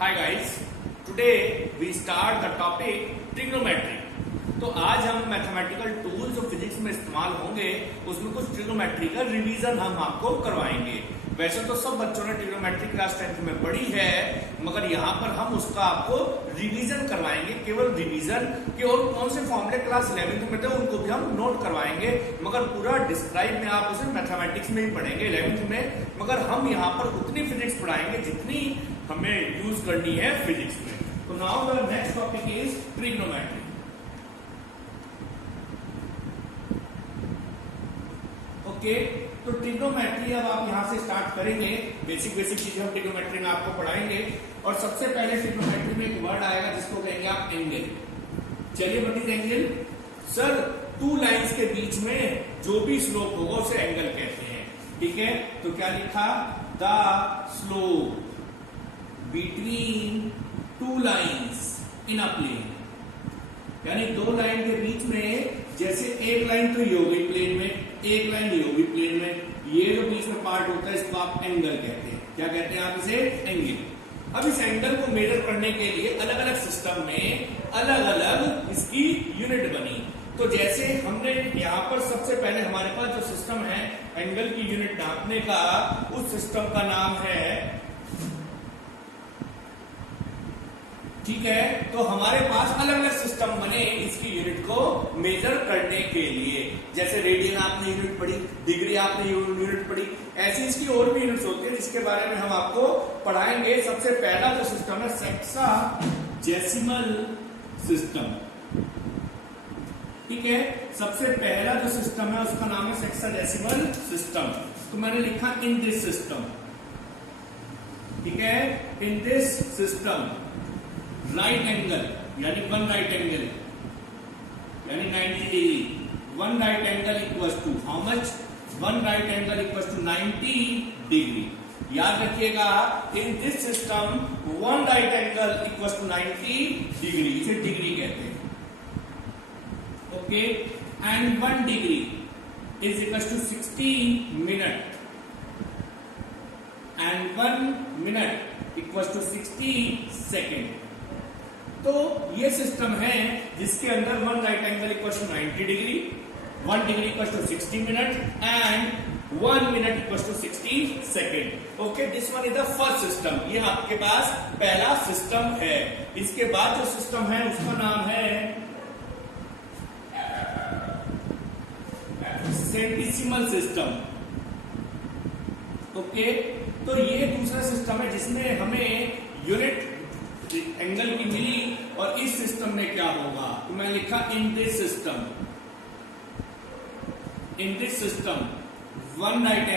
Hi guys, today we start the topic trigonometry. तो आज हम मैथमेटिकल टूल्स जो फिजिक्स में इस्तेमाल होंगे उसमें कुछ ट्रिग्नोमेट्री का रिवीजन हम आपको करवाएंगे। वैसे तो सब बच्चों ने ट्रिग्नोमेट्री क्लास 10th में पढ़ी है, मगर यहाँ पर हम उसका आपको रिवीजन करवाएंगे। केवल रिवीजन के और कौन से फॉर्मूले क्लास 11th में थे उनको भी हम नोट करवाएंगे, मगर पूरा डिस्क्राइब में आप उसे मैथमेटिक्स में ही पढ़ेंगे 11th में। मगर हम यहाँ पर उतनी फिजिक्स पढ़ाएंगे जितनी हमें यूज करनी है फिजिक्स में। तो now the next topic is trigonometry. Okay, तो ट्रिग्नोमेट्री अब आप यहां से स्टार्ट करेंगे। बेसिक चीजें हम ट्रिग्नोमेट्री में आपको पढ़ाएंगे। और सबसे पहले ट्रिग्नोमेट्री में एक वर्ड आएगा जिसको कहेंगे आप एंगल। चलिए, what is angle? Sir, two lines के बीच में जो भी स्लोप होगा उसे एंगल कहते हैं। ठीक है, तो क्या लिखा? The slope between two lines in a plane. यानी दो लाइन के बीच में, जैसे एक लाइन तो ये हो गई प्लेन में, एक लाइन ये होगी प्लेन में, ये जो बीच में पार्ट होता है इसको आप एंगल कहते हैं। क्या कहते हैं आप इसे? एंगल। अब इस एंगल को मेजर करने के लिए अलग अलग सिस्टम में अलग अलग इसकी यूनिट बनी। तो जैसे हमने यहाँ पर सबसे पहले हमारे पास जो सिस्टम है एंगल की यूनिट नापने का, उस सिस्टम का नाम है, ठीक है। तो हमारे पास अलग अलग सिस्टम बने इसकी यूनिट को मेजर करने के लिए। जैसे रेडियन आपने यूनिट पढ़ी, डिग्री आपने यूनिट पढ़ी, ऐसी इसकी और भी यूनिट्स होती है जिसके बारे में हम आपको पढ़ाएंगे। सबसे पहला जो सिस्टम है सेक्साडेसिमल सिस्टम। ठीक है, सबसे पहला जो सिस्टम है उसका नाम है सेक्साडेसिमल सिस्टम। तो मैंने लिखा इन दिस सिस्टम। ठीक है, in this system right angle यानी वन राइट एंगल यानी 90 degree, one right angle equals to how much? One right angle equals to 90 degree. याद रखिएगा, in this system one right angle equals to 90 degree, इसे degree कहते हैं। Okay, and one degree is equals to 60 minute and one minute equals to 60 second. तो ये system है जिसके अंदर one right angle equal to 90 degree, one degree equal to 60 minute and one minute equal to 60 second. Okay, this one is the first system. ये आपके पास पहला system है। इसके बाद जो सिस्टम है उसका नाम है सेंटिसिमल सिस्टम। ओके, तो ये दूसरा सिस्टम है जिसमें हमें यूनिट एंगल की मिली। और इस सिस्टम में क्या होगा? तो मैं लिखा in this system, in this system one right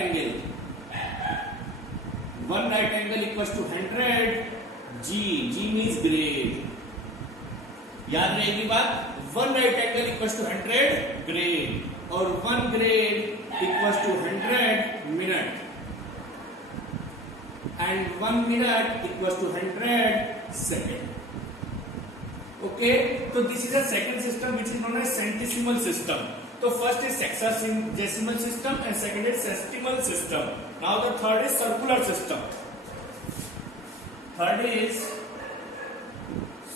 angle equals to 100 G. G means grade. याद रहेगी बात, one right angle equals to 100 grade और one grade equals to 100 minute and 1 minute equals to 100 second. Okay, so this is a second system which is known as centesimal system. So first is sexagesimal system and second is sestimal system. Now the third is circular system. Third is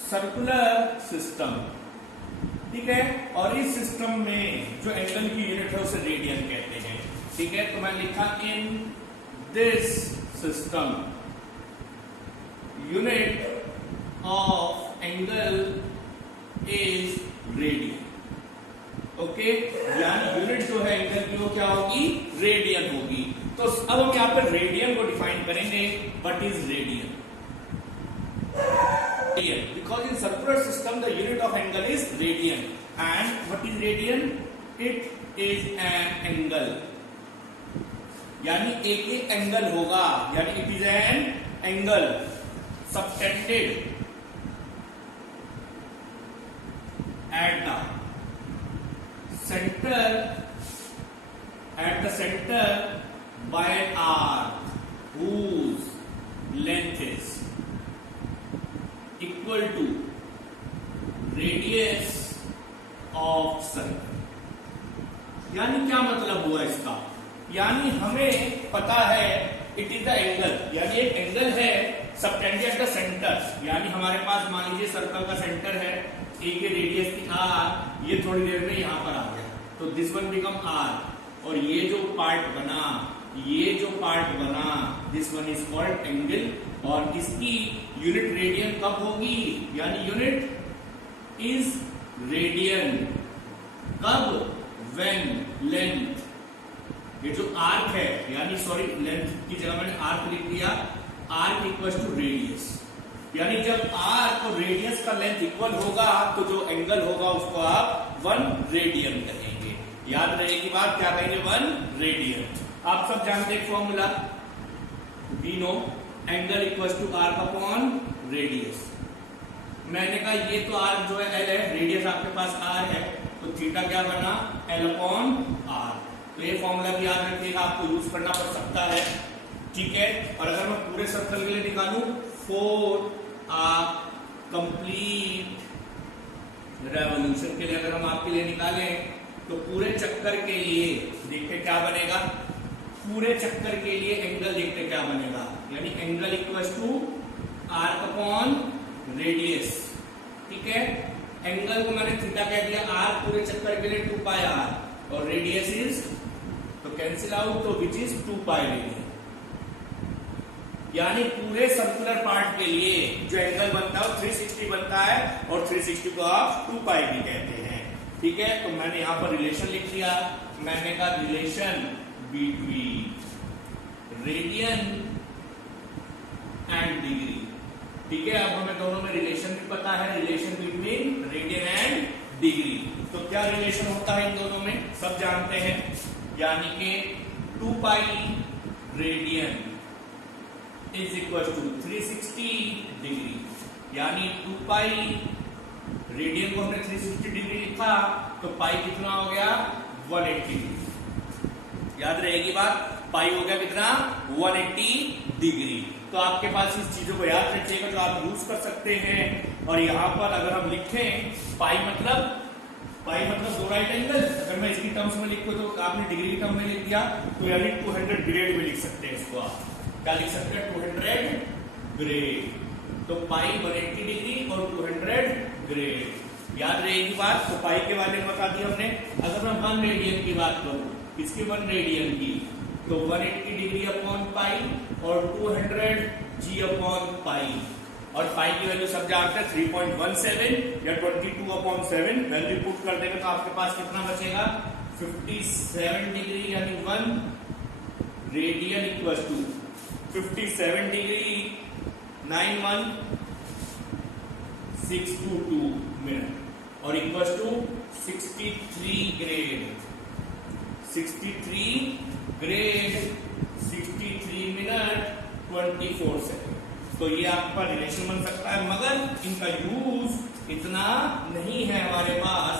circular system. ठीक है, और इस system में जो angle की unit है उसे radian कहते हैं। ठीक है, तो मैं लिखा in this system unit of angle is radian. Okay, यानी यूनिट जो है एंगल की वो क्या होगी? रेडियन होगी। तो अब हम यहाँ पर रेडियन को डिफाइन करेंगे। What is radian? Because in circular system the unit of angle is radian. And what is radian? It is an angle. यानी एक एंगल होगा, यानी it is an angle subtended at the centre by an arc whose length is equal to radius of circle। यानी क्या मतलब हुआ इसका? यानी हमें पता है इट इज द एंगल, यानी एक एंगल है सबटेंडेड एट द सेंटर, यानी हमारे पास मान लीजिए सर्कल का सेंटर है, ए के रेडियस की आर, ये थोड़ी देर में यहाँ पर आ गया, तो दिस वन बिकम आर, और ये जो पार्ट बना this one is called angle, और इसकी यूनिट रेडियन कब होगी, यानी यूनिट इज रेडियन कब, व्हेन लेंथ, ये जो आर्क है, यानी सॉरी लेंथ की जगह मैंने आर्क लिख दिया, आर्क इक्वल्स टू रेडियस, यानी जब आर्क और रेडियस का लेंथ इक्वल होगा तो जो एंगल होगा उसको आप 1 रेडियन कहेंगे। याद रहेगी बात, क्या कहेंगे, 1 रेडियन। आप सब जानते हैं formula, we know angle equals to arc upon radius. मैंने कहा ये तो आर्क जो है एल है, रेडियस आपके पास आर है, तो थीटा क्या बना, एल अपॉन आर। तो ये फॉर्मूला भी याद रखिएगा, आपको यूज करना पड़ सकता है, ठीक है। और अगर मैं पूरे सर्कल के लिए निकालूं, फॉर कंप्लीट रेवोल्यूशन के लिए अगर हम आपके लिए निकालें, तो पूरे चक्कर के लिए देखते क्या बनेगा, पूरे चक्कर के लिए एंगल देखते क्या बनेगा, यानी angle equals to arc upon radius, ठीक है। एंगल को मैंने थीटा कह दिया, आर पूरे चक्कर के लिए 2 पाई आर, और रेडियस इज, तो कैंसिल आउट, तो विच इज 2 पाई रेडियन, यानी पूरे सर्कुलर पार्ट के लिए जो एंगल बनता है वो 360 बनता है, और 360 को आप 2 पाई भी कहते हैं, ठीक है। तो मैंने यहां पर रिलेशन लिख दिया, मैंने कहा relation between radian and degree, ठीक है। अब हमें दोनों में रिलेशन भी पता है, relation between radian and degree. तो क्या रिलेशन होता है इन दोनों में, सब जानते हैं, यानी कि 2 pi radian is equal to 360 degree, यानी 2 पाई रेडियन को हमने 360 डिग्री लिखा, तो पाई कितना हो गया, 180 डिग्री। याद रहेगी बात, पाई हो गया कितना, 180 डिग्री। तो आपके पास इस चीजों को याद रखिएगा जो आप यूज कर सकते हैं। और यहां पर अगर हम लिखें पाई मतलब दो राइट एंगल, अगर मैं इसकी टर्म्स में लिखूं तो आपने डिग्री की टर्म में लिख दिया, तो यानी 200 ग्रेड में लिख सकते हैं इसको, आप क्या लिख सकते हैं, 200 ग्रेड। तो पाई 180 डिग्री और 200 ग्रेड, याद रहेगी बात। तो पाई के बारे में बता दिया हमने। अगर मैं 1 रेडियन की बात करूं, इसकी 1 रेडियन की, तो 180 डिग्री अपॉन पाई और 200 जी अपॉन पाई, और पाई की वैल्यू सब जानते हैं 3.17 या 22/7, वैल्यू पुट कर देंगे तो आपके पास कितना बचेगा, 57 डिग्री, यानी 1 radian equal to 57 degree 91622 minute, और equal to 63 grade 63 minute 24 second. तो ये आपका रिलेशन बन सकता है, मगर इनका यूज इतना नहीं है हमारे पास।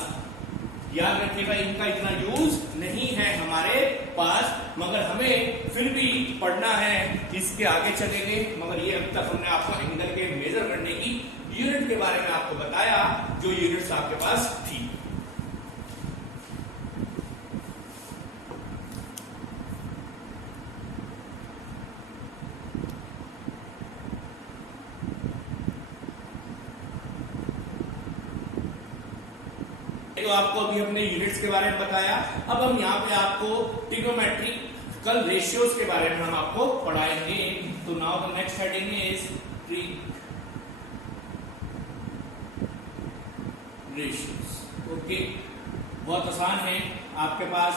याद रखिएगा, इनका इतना यूज नहीं है हमारे पास, मगर हमें फिर भी पढ़ना है, इसके आगे चलेंगे। मगर ये अब तक हमने आपको एंगल के मेजर करने की यूनिट के बारे में आपको बताया, जो यूनिट्स आपके पास थी। तो आपको अभी हमने यूनिट्स के बारे में बताया। अब हम यहाँ पे आपको ट्रिग्नोमेट्रिकल रेशियोज के बारे में हम आपको पढ़ाएंगे। तो now the next heading is ratios. Okay, बहुत आसान है आपके पास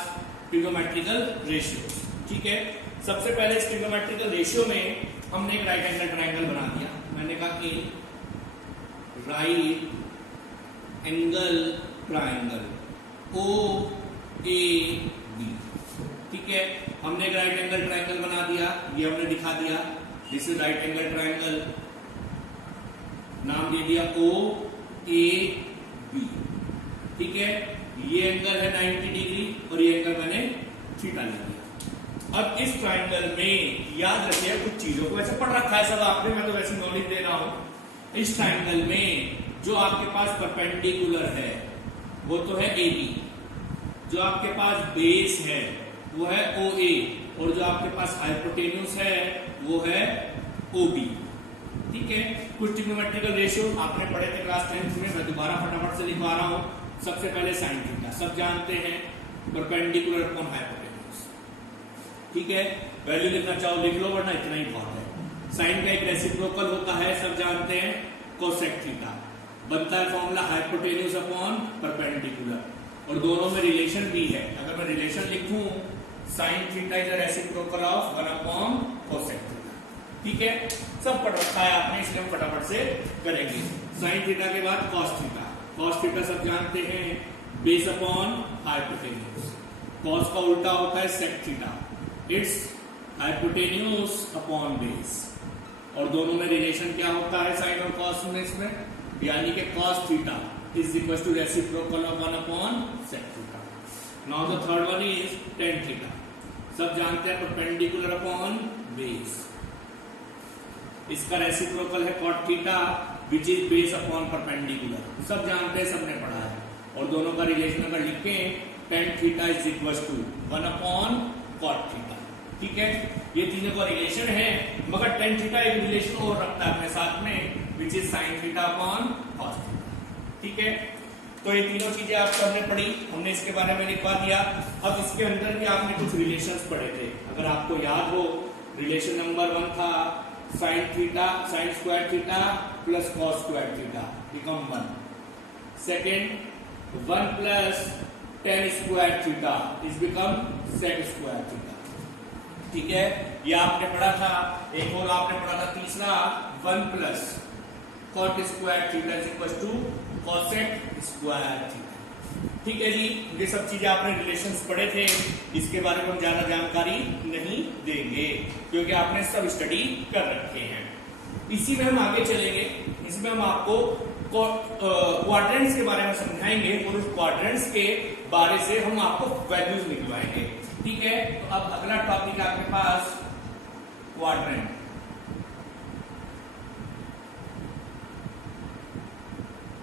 ट्रिग्नोमेट्रिकल रेशियोज, ठीक है। सबसे पहले इस ट्रिग्नोमेट्रिकल रेशियो में हमने एक राइट एंगल ट्राइंगल बना दिया। मैंने कहा कि राइट एंगल ट्राइंगल OAB, ठीक है। हमने एक राइट एंगल ट्राइंगल बना दिया, ये हमने दिखा दिया, this is right angle triangle, नाम दे दिया OAB, ठीक है। ये एंगल है 90 डिग्री और ये एंगल मैंने थीटा ले दिया। अब इस ट्राइंगल में याद रखिए कुछ चीजों को, वैसे पढ़ रखा है सब आपने, मैं तो वैसे नॉलेज दे रहा हूं। इस ट्राइंगल में जो आपके पास परपेंडिकुलर है वो तो है AB, जो आपके पास बेस है वो है OA, और जो आपके पास हाइपोटेन्यूस है वो है OB, ठीक है। कुछ ट्रिग्नोमेट्रिकल रेशियो आपने पढ़े थे क्लास 10th में, मैं दोबारा फटाफट से लिखवा रहा हूं। सबसे पहले साइन थीटा, सब जानते हैं, परपेंडिकुलर अपॉन हाइपोटेन्यूज। ठीक है, वैल्यू लिखना चाहो लिख लो, वरना इतना ही बहुत है। साइन का एक रेसिप्रोकल होता है, सब जानते हैं, कोसेक थीटा। बनता है फॉर्मूला हाइपोटेन्यूज अपॉन परपेंडिकुलर, और दोनों में रिलेशन भी है। अगर मैं रिलेशन लिखूं, sine theta is a reciprocal of 1 upon cosec theta. ठीक है, सब पढ़ रखा है आपने, इसलिए हम फटाफट से करेंगे। साइन थीटा के बाद कॉस थीटा। कॉस थीटा सब जानते हैं, बेस अपॉन हाइपोटेन्यूज। कॉस का उल्टा होता है sec theta, it's hypotenuse upon base. और दोनों में रिलेशन क्या होता है साइन और कॉस में, इसमें यानी कि cos theta is equal to reciprocal of 1 upon sec theta. Now the third one is tan theta. सब जानते हैं परपेंडिकुलर अपॉन बेस। इसका रेसिप्रोकल है cot theta which is base upon perpendicular. सब जानते हैं, सबने पढ़ा है। और दोनों का रिलेशन अगर लिखें, tan theta is equal to 1 upon cot theta. ठीक है, ये तीनों का रिलेशन है, मगर टेन थीटा एक रिलेशन और रखता है अपने साथ में, which is sine theta upon cos theta. ठीक है, तो ये तीनों चीजें आपको हमने पढ़ी, हमने इसके बारे में लिखवा दिया। अब इसके अंदर भी आपने कुछ रिलेशंस पढ़े थे, अगर आपको याद हो। रिलेशन नंबर 1 था sine theta, sine square theta plus cos square theta become 1। Second 1 plus tan square theta is become sec square theta. ठीक है, ये आपने पढ़ा था। एक और आपने पढ़ा था तीसरा, 1 plus cot square theta is equal to cosec square theta. ठीक है जी, ये सब चीजें आपने रिलेशंस पढ़े थे, इसके बारे में हम ज्यादा जानकारी नहीं देंगे क्योंकि आपने सब स्टडी कर रखे हैं। इसी में हम आगे चलेंगे, इसमें हम आपको क्वाड्रेंट्स के बारे में समझाएंगे और उस क्वाड्रेंट्स के बारे से हम आपको वैल्यूज निकलवाएंगे। ठीक है, तो अब अगला टॉपिक आपके पास क्वाड्रेंट।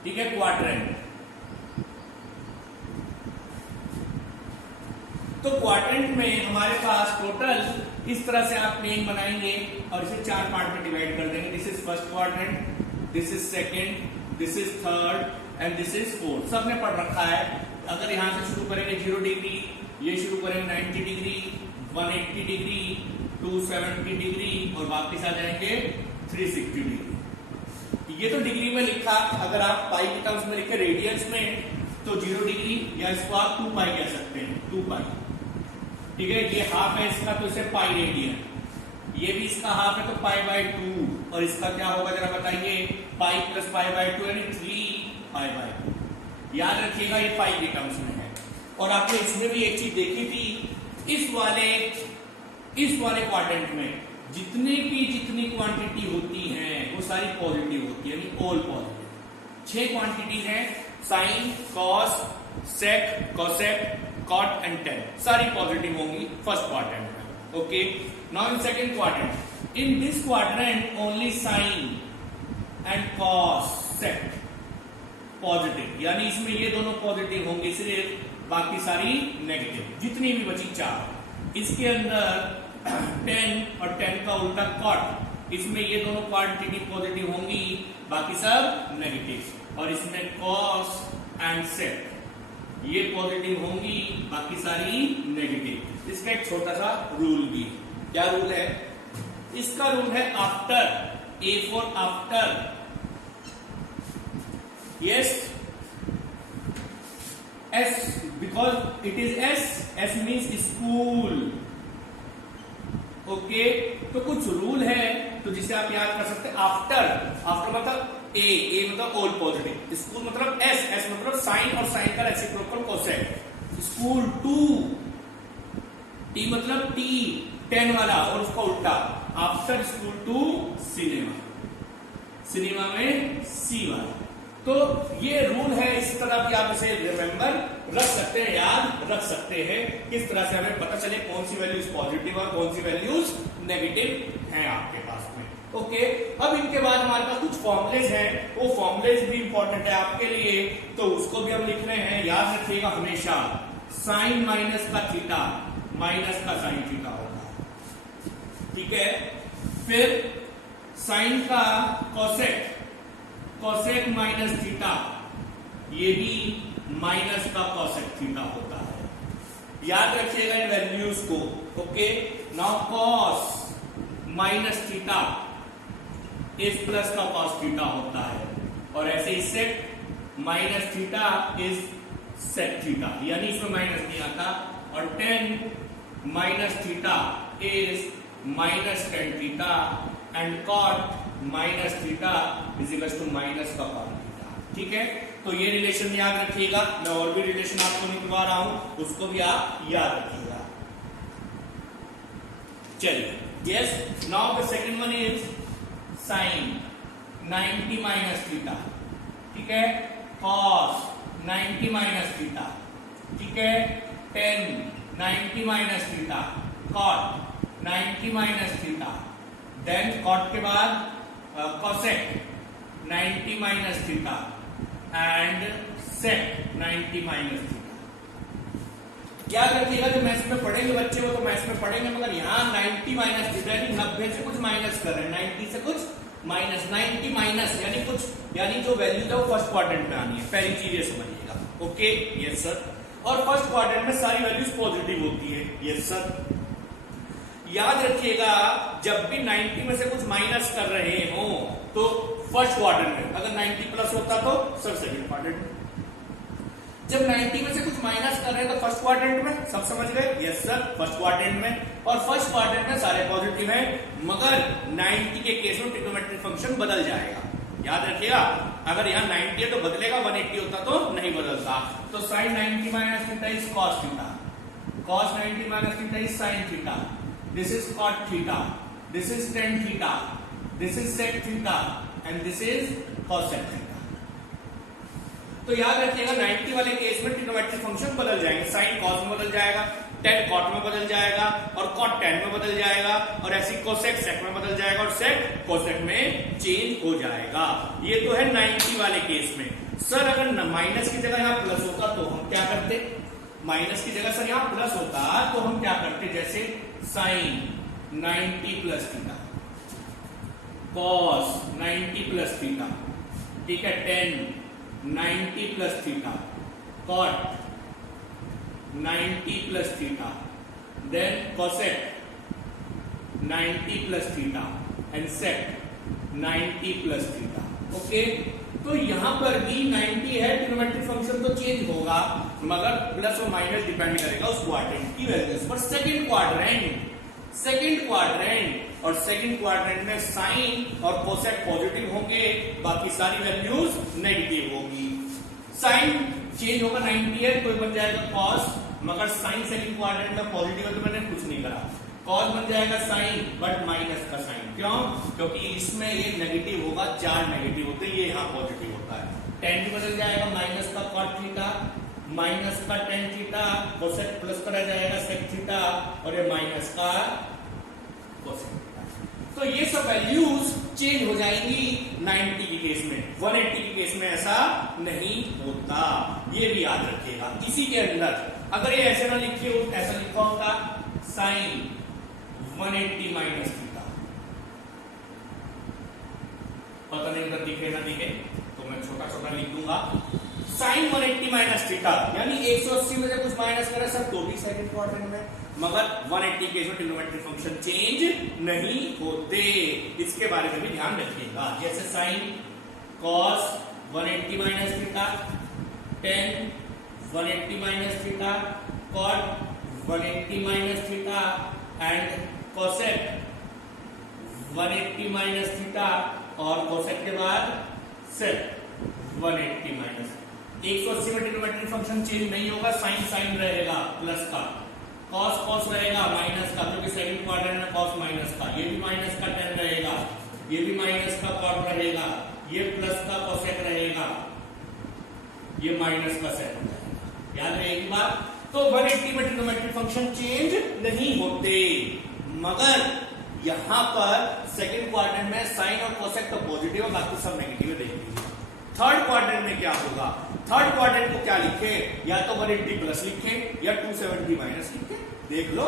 ठीक है, क्वाड्रेंट। तो क्वाड्रेंट में हमारे पास टोटल इस तरह से आप प्लेन बनाएंगे और इसे 4 पार्ट में डिवाइड कर देंगे। This is first quadrant, this is second, this is third and this is fourth. सबने पढ़ रखा है। अगर यहां से शुरू करेंगे 0 डिग्री, ये शुरू करेंगे 90 डिग्री, 180 डिग्री, 270 डिग्री और वापस आ जाएंगे 360 डिग्री। ये तो डिग्री में लिखा, अगर आप पाई के टर्म्स में लिखे रेडियंस में तो 0 डिग्री या इसको आप 2 पाई कह सकते हैं, 2 पाई। ठीक है, ये हाफ है इसका तो इसे पाई रेडियन, ये भी इसका हाफ है तो पाई बाय 2, और इसका क्या होगा जरा बताइए, पाई प्लस पाई बाय 2 यानी 3 पाई बाय 2। याद रखिएगा ये पाई के टर्म्स में है। और आपने इसमें भी एक चीज देखी थी, इस वाले क्वाड्रेंट में जितनी क्वांटिटी होती है वो सारी पॉजिटिव होती है, यानी ऑल पॉजिटिव। 6 क्वांटिटीज हैं, sine, cos, sec, cosec, cot and tan, सारी पॉजिटिव होंगी फर्स्ट क्वाड्रेंट में। Okay, now in second quadrant, in this quadrant only sine and cos, sec positive, यानी इसमें ये दोनों पॉजिटिव होंगे सिर्फ, बाकी सारी नेगेटिव, जितनी भी बची 4। इसके अंदर 10 और 10 का उल्टा कॉट, इसमें ये दोनों क्वांटिटी पॉजिटिव होंगी, बाकी सब नेगेटिव। और इसमें कॉस एंड सेक ये पॉजिटिव होंगी, बाकी सारी नेगेटिव। इसका एक छोटा सा रूल भी, क्या रूल है? इसका रूल है after, A for after, yes, S because it is S means school। Okay, तो कुछ रूल है तो जिसे आप याद कर सकते हैं। आफ्टर मतलब ए मतलब ऑल पॉजिटिव, स्कूल मतलब एस मतलब साइन और साइन का रेसिप्रोकल कोसेक, स्कूल 2, टी मतलब टी 10 वाला और उसका उल्टा, आफ्टर स्कूल टू सिनेमा में सी वाला। तो ये रूल है, इस तरह भी आप इसे रिमेंबर रख सकते हैं, याद रख सकते हैं। किस तरह से हमें पता चले कौन सी वैल्यूज पॉजिटिव और कौन सी वैल्यूज नेगेटिव हैं आपके पास में। ओके, अब इनके बाद हमारे पास कुछ फॉर्मुलेज हैं, वो फॉर्मुलेज भी इंपॉर्टेंट है आपके लिए, तो उसको भी हम लिख रहे हैं। याद रखिएगा हमेशा साइन माइनस का थीटा माइनस का साइन थीटा होगा। ठीक है, फिर साइन का कोसेक, कोसेक माइनस थीटा, ये भी माइनस का कोसेक थीटा होता है। याद रखिएगा इन वैल्यूज को। Okay, now cos minus theta is plus का कॉस थीटा होता है, और ऐसे ही sec minus theta is sec theta, यानी इसमें माइनस नहीं आता। और tan minus theta is minus tan theta, and cot minus theta is equal to minus का कॉट थीटा। ठीक है, तो ये रिलेशन याद रखिएगा। मैं और भी रिलेशन आपको निकलवा रहा हूं, उसको भी आप याद रखिएगा। चलिए, yes, now the second one is sine 90 minus theta, ठीक है, कॉस 90 माइनस थीटा, ठीक है, tan 90 minus theta, cot 90 minus theta, then cot के बाद cosec 90 minus theta and sec 90 minus theta. याद रखिएगा, जो मैथ्स में पढ़ेंगे बच्चे वो तो मैथ्स में पढ़ेंगे, मगर यहाँ 90 माइनस थीटा यानी 90 से कुछ माइनस कर रहे हैं, 90 से कुछ माइनस, 90 माइनस यानी कुछ, यानी जो वैल्यू है वो फर्स्ट क्वाड्रेंट में आनी है, पहली चीज ये समझिएगा। Okay, yes sir. और फर्स्ट क्वाड्रेंट में सारी वैल्यूज पॉजिटिव होती है, यस सर। याद रखिएगा, जब भी 90 में से कुछ माइनस कर रहे हो तो फर्स्ट क्वाड्रेंट में, अगर 90 प्लस होता तो सब सेकंड क्वाड्रेंट में। जब 90 में से कुछ माइनस कर रहे हैं तो फर्स्ट क्वाड्रेंट में, सब समझ गए? यस सर, फर्स्ट क्वाड्रेंट में। और फर्स्ट क्वाड्रेंट में सारे पॉजिटिव हैं, मगर 90 के केस में ट्रिग्नोमेट्रिक फंक्शन बदल जाएगा। याद रखिएगा, अगर यहाँ 90 है तो बदलेगा, 180 होता तो नहीं बदलता। तो sine 90 minus theta is cos theta, cos 90 minus theta is sine theta, this is cot theta, this is tan theta, this is sec theta, and this is cosec theta. तो याद रखिएगा, 90 वाले केस में ट्रिग्नोमेट्रिक फंक्शन बदल जाएंगे, sine cos में बदल जाएगा, टेन कॉट में बदल जाएगा, और कॉट टेन में बदल जाएगा, और ऐसी कोसेक सेक में बदल जाएगा, और सेक कोसेक में चेंज हो जाएगा। ये तो है 90 वाले केस में। सर अगर माइनस की जगह यहाँ प्लस होता तो हम क्या करते? माइनस की जगह सर यहाँ प्लस होता तो हम क्या करते? जैसे sine 90 plus theta, cos 90 plus theta, ठीक है, tan 90 plus theta, cot 90 plus theta, then cosec 90 plus theta, and sec 90 plus theta. Okay, तो यहां पर भी 90 है, ट्रिग्नोमेट्रिक फंक्शन तो चेंज होगा, मगर प्लस और माइनस डिपेंड करेगा उस क्वाड्रेंट की वैल्यूज पर। सेकंड क्वाड्रेंट और सेकंड क्वाड्रेंट में साइन और कोसेक पॉजिटिव होंगे, बाकी सारी वैल्यूज नेगेटिव होगी। साइन चेंज होगा, 90 है तो बन जाएगा कॉस, मगर साइन सेकंड क्वाड्रेंट में पॉजिटिव है तो मैंने कुछ नहीं करा, कॉस बन जाएगा साइन बट माइनस का साइन। क्यों? क्योंकि इसमें ये नेगेटिव होगा, चार नेगेटिव होते हैं, ये यहाँ पॉजिटिव होता है। टेन भी बदल जाएगा, माइनस का कॉट थीटा, माइनस का टेन थीटा, कोसेक प्लस करा जाएगा सेक थीटा, और ये माइनस का कोसेक थीटा। तो ये सब वैल्यूज चेंज हो जाएंगी 90 के केस में, 180 के केस में ऐसा नहीं होता, ये भी याद रखिएगा। इसी के अंदर अगर ये ऐसे ना लिखे हो, ऐसा लिखा होता साइन 180 माइनस थीटा, पता नहीं उधर दिखे ना दिखे, तो मैं छोटा छोटा लिख दूंगा साइन 180 माइनस थीटा, यानी 180 में से कुछ माइनस करे सर तो भी सेकंड क्वाड्रेंट में, मगर 180 केस में ट्रिग्नोमेट्रिक फंक्शन चेंज नहीं होते, इसके बारे में भी ध्यान रखिएगा। जैसे sine cos 180 minus theta, tan 180 minus theta, cot 180 minus theta, and cosec 180 minus theta, और कोसेक के बाद सेक 180 माइनस। 180 में ट्रिग्नोमेट्रिक फंक्शन चेंज नहीं होगा, साइन साइन रहेगा प्लस का, कॉस कॉस रहेगा माइनस का, क्योंकि सेकंड क्वाड्रेंट में कॉस माइनस का, ये भी माइनस का टेन रहेगा, ये भी माइनस का कॉट रहेगा, ये प्लस का कोसेक रहेगा, ये माइनस का सेक रहेगा। याद रहेगी बात? तो 180 में ट्रिग्नोमेट्रिक फंक्शन चेंज नहीं होते, मगर यहां पर सेकंड क्वाड्रेंट में साइन और कोसेक तो पॉजिटिव है, बाकी सब नेगेटिव है। देख लीजिए थर्ड क्वाड्रेंट में क्या होगा। थर्ड क्वाड्रेंट को क्या लिखे? या तो 180 प्लस लिखे या 270 माइनस लिखे। देख लो,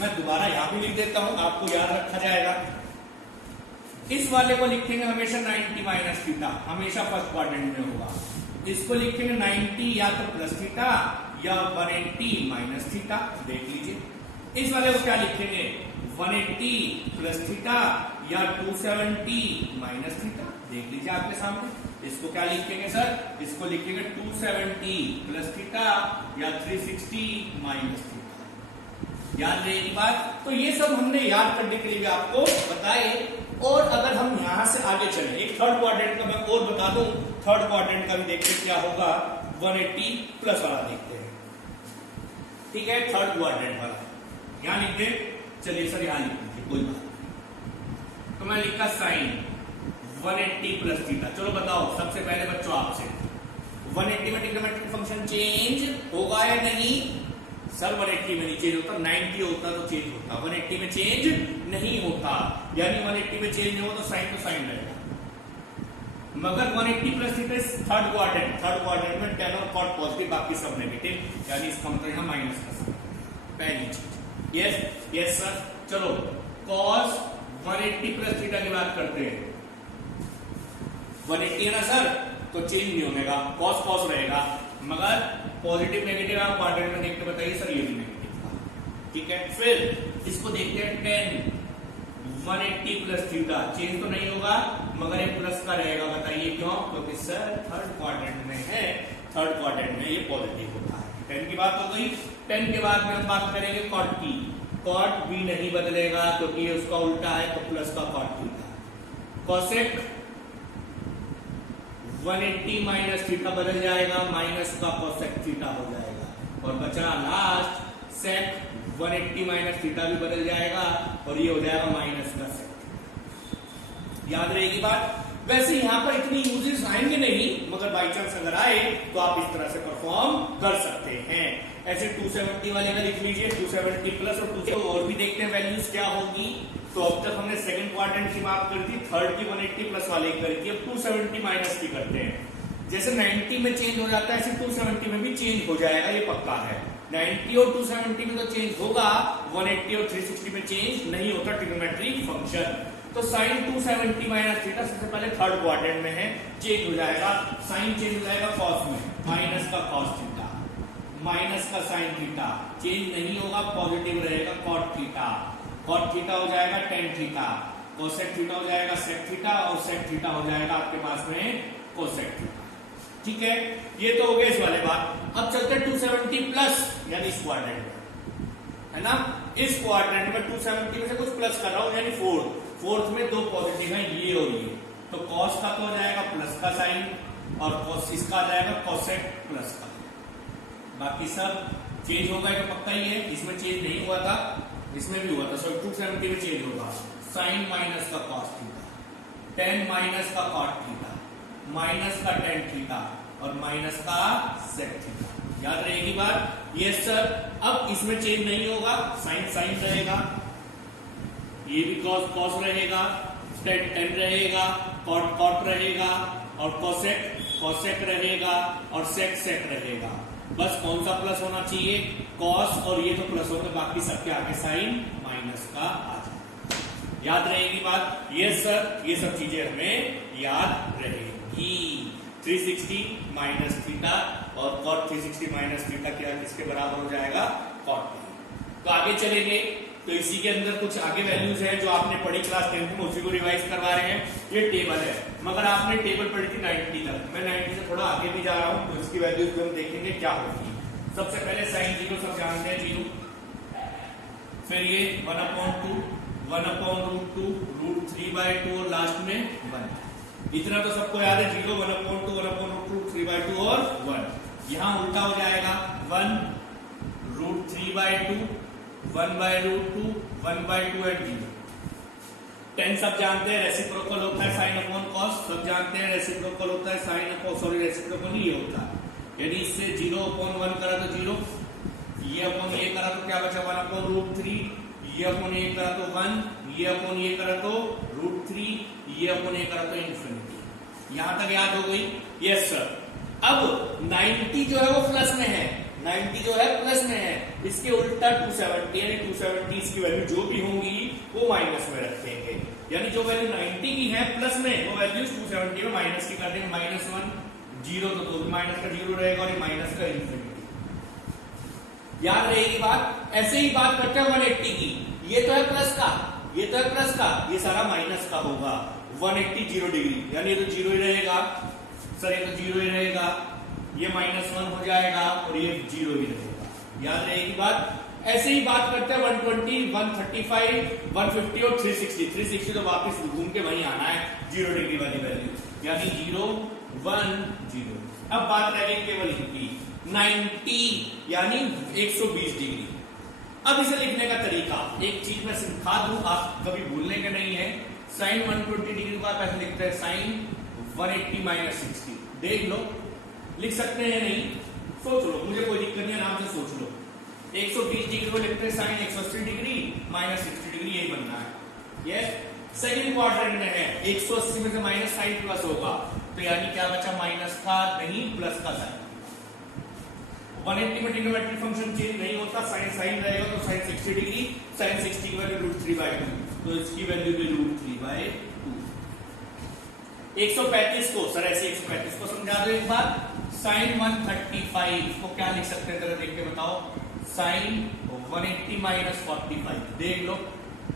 मैं दोबारा यहां भी लिख देता हूं, आपको याद रखा जाएगा। इस वाले को लिखेंगे हमेशा 90 माइनस थीटा, हमेशा फर्स्ट क्वाड्रेंट में होगा। इसको लिखेंगे 90 या तो प्लस थीटा या 180 माइनस थीटा, देख लीजिए। इस वाले को क्या लिखेंगे 180 प्लस थीटा या 270 माइनस थीटा, देख लीजिए आपके सामने। इसको क्या लिखेंगे सर, इसको लिखेंगे 270 प्लस थीटा या 360 माइनस थीटा। याद रहेगी बात। तो ये सब हमने याद करने के लिए भी आपको बताए। और अगर हम यहां से आगे चले, एक थर्ड क्वाड्रेंट का मैं और बता दूं, थर्ड क्वाड्रेंट का भी देखते क्या होगा, 180 प्लस वाला देखते हैं। ठीक है, थर्ड क्वाड्रेंट वाला यहां लिख दे, चलिए सर यहां लिख दीजिए, कोई बात नहीं। तो मैं लिखा साइन 180 प्लस थीटा। चलो बताओ सबसे पहले बच्चों आपसे, 180 में ट्रिग्नोमेट्रिक फंक्शन चेंज होगा या नहीं? सर 180 में नहीं चेंज होता, 90 होता तो चेंज होता, 180 में चेंज नहीं होता। यानी 180 में चेंज नहीं हो तो साइन रहेगा। मगर 180 प्लस थीटा थर्ड क्वाड्रेंट में tan और cot पॉजिटिव, बाकी सब नेगेटिव, यानी इसका मतलब यहां माइनस का साइन, पहली चीज। Yes sir. चलो cos 180 प्लस थीटा की बात करते हैं। 180 है ना सर, तो चेंज नहीं होगा, cos रहेगा। मगर पॉजिटिव नेगेटिव आप क्वाड्रेंट में देखते बताइए सर, ये भी नेगेटिव था। ठीक है, फिर इसको देखते हैं tan 180 प्लस थीटा, चेंज तो नहीं होगा मगर एक प्लस का रहेगा। बताइए क्यों? क्योंकि सर थर्ड क्वाड्रेंट में है, थर्ड क्वाड्रेंट में ये पॉजिटिव होता है। tan की बात हो गई। tan के बाद में हम बात करेंगे cot की। cot भी नहीं बदलेगा क्योंकि ये उसका उल्टा है, तो प्लस का cot theta. cosec 180 minus theta बदल जाएगा, माइनस का cosec थीटा हो जाएगा। और बचा लास्ट sec 180 माइनस थीटा भी बदल जाएगा और ये हो जाएगा माइनस का sec। याद रहेगी बात। वैसे यहां पर इतनी यूजेस आएंगे नहीं, मगर बाई चांस अगर आए तो आप इस तरह से परफॉर्म कर सकते हैं। ऐसे 270 वाले में लिख लीजिए 270 प्लस और 270 और भी देखते हैं वैल्यूज क्या होगी। तो अब तक हमने सेकंड क्वाड्रेंट की बात करी थी, थर्ड की 180 प्लस वाले की करी थी, अब 270 माइनस की करते हैं। जैसे 90 में चेंज हो जाता है ऐसे 270 में भी चेंज हो जाएगा, ये पक्का है। 90 और 270 में तो चेंज होगा, 180 और 360 में चेंज नहीं होता ट्रिग्नोमेट्रिक फंक्शन। तो साइन 270 माइनस थीटा सबसे पहले थर्ड क्वाड्रेंट में है, चेंज हो जाएगा। साइन चेंज हो जाएगा कॉस में, माइनस का कॉस थीटा, माइनस का साइन थीटा, चेंज नहीं होगा, पॉजिटिव रहेगा कॉट थीटा। कॉट थीटा हो जाएगा tan थीटा, कोसेक थीटा हो जाएगा sec थीटा, और sec थीटा हो जाएगा आपके पास में कोसेक थीटा। ठीक है, ये तो हो गया इस वाले बात। अब चलते हैं 270 प्लस, यानी इस क्वाड्रेंट में, है ना। इस क्वाड्रेंट में 270 में से कुछ प्लस कर रहा हूं, यानी फोर्थ में दो पॉजिटिव है, ये और ये। तो कॉस का तो हो जाएगा प्लस का साइन, और कॉस इसका आ जाएगा कोसेक प्लस का। बाकी सब चेंज होगा तो पक्का ही है, इसमें चेंज नहीं हुआ था, इसमें भी हुआ था। सो 270 में चेंज होगा, साइन माइनस का कॉस थीटा, tan माइनस का कॉट थीटा, माइनस का tan थीटा और माइनस का sec थीटा। याद रहेगी बात। Yes sir. अब इसमें चेंज नहीं होगा, साइन रहेगा, ये भी कॉस रहेगा, tan रहेगा, कॉट रहेगा, और कोसेक रहेगा, और sec रहेगा। बस कौन सा प्लस होना चाहिए? कॉस, और ये तो प्लस होगा, बाकी सबके आगे साइन माइनस का आ जाए। याद रहेगी बात। यस सर, ये सब चीजें हमें याद रहेगी। 360 माइनस थीटा और कॉट 360 माइनस थीटा क्या किसके बराबर हो जाएगा? कॉट। तो आगे चलेंगे, तो इसी के अंदर कुछ आगे वैल्यूज है जो आपने पढ़ी क्लास 10 में, उसी को रिवाइज करवा रहे हैं। ये टेबल है, मगर आपने टेबल पढ़ी थी 90 तक, मैं 90 से थोड़ा आगे भी जा रहा हूं, तो इसकी वैल्यूज भी हम देखेंगे क्या होगी। सबसे पहले साइन 0 सब जानते हैं 0, फिर ये 1/2, 1/√2, √3/2 और लास्ट में 1। इतना तो सबको याद है, 0, 1/2, 1/√2, 3/2 और 1। यहां उल्टा हो जाएगा 1 √3/2, 1/√2, 1/2 एंड 0। tan सब जानते हैं, रेसिप्रोकल होता है साइन अपॉन कॉस, सब जानते हैं रेसिप्रोकल होता है साइन अपॉन, सॉरी रेसिप्रोकल नहीं होता, यानी इससे 0 अपॉन 1 करा तो 0, ये अपॉन ये करा तो क्या बचा 1/√3, ये अपॉन ये करा तो 1, ये अपॉन ये करा तो √3, ये अपॉन ये करा तो इन्फिनिटी। यहां तक याद हो गई? Yes sir. अब 90 जो है वो प्लस में है, 90 जो है प्लस में है, इसके उल्टा 270 यानी 270 इसकी वैल्यू जो भी होंगी वो माइनस में रखेंगे। यानी जो वैल्यू 90 की है प्लस में, वो वैल्यू 270 में माइनस की कर देंगे। -1 0 तो भी माइनस का 0 रहेगा और ये माइनस का इन्फिनिटी। याद रहेगी बात। ऐसे ही बात करते हैं 180 की, ये तो है प्लस का, ये तो है प्लस का, ये सारा माइनस का होगा। 180 0 डिग्री, यानी ये तो 0 ही रहेगा सर, ये तो 0 ही रहेगा, ये -1 हो जाएगा और ये 0 ही रहेगा। याद रहेगी बात। ऐसे ही बात करते हैं 120, 135, 150 और 360। 360 तो वापस घूम के वहीं आना है 0 डिग्री वाली वैल्यू, यानी 0 1 0। अब बात रह गई केवल इनकी 90 यानी 120 डिग्री। अब इसे लिखने का तरीका एक चीज मैं सिखा दूं, आप कभी भूलने के नहीं है। साइन 120 डिग्री को आप ऐसे लिखते हैं साइन 180 - 60। देख लो, लिख सकते हैं नहीं, सोच लो, मुझे कोई दिक्कत नहीं है, आराम से सोच लो। 120 डिग्री को लिखते हैं साइन 180 डिग्री - 60 डिग्री, यही बनना है। यस, सेकंड क्वाड्रेंट में है 180 में से माइनस साइन प्लस होगा, तो यानी क्या बचा, माइनस का नहीं प्लस का साइन। 180 में ट्रिग्नोमेट्रिक फंक्शन चेंज नहीं होता, साइन साइन रहेगा तो साइन 60 डिग्री, साइन 60 की वैल्यू √3/2, तो इसकी वैल्यू भी √3/2। 135 को सर ऐसे 135 को समझा दो एक बार। साइन 135 को क्या लिख सकते हैं जरा देख के बताओ, साइन 180 - 45। देख लो,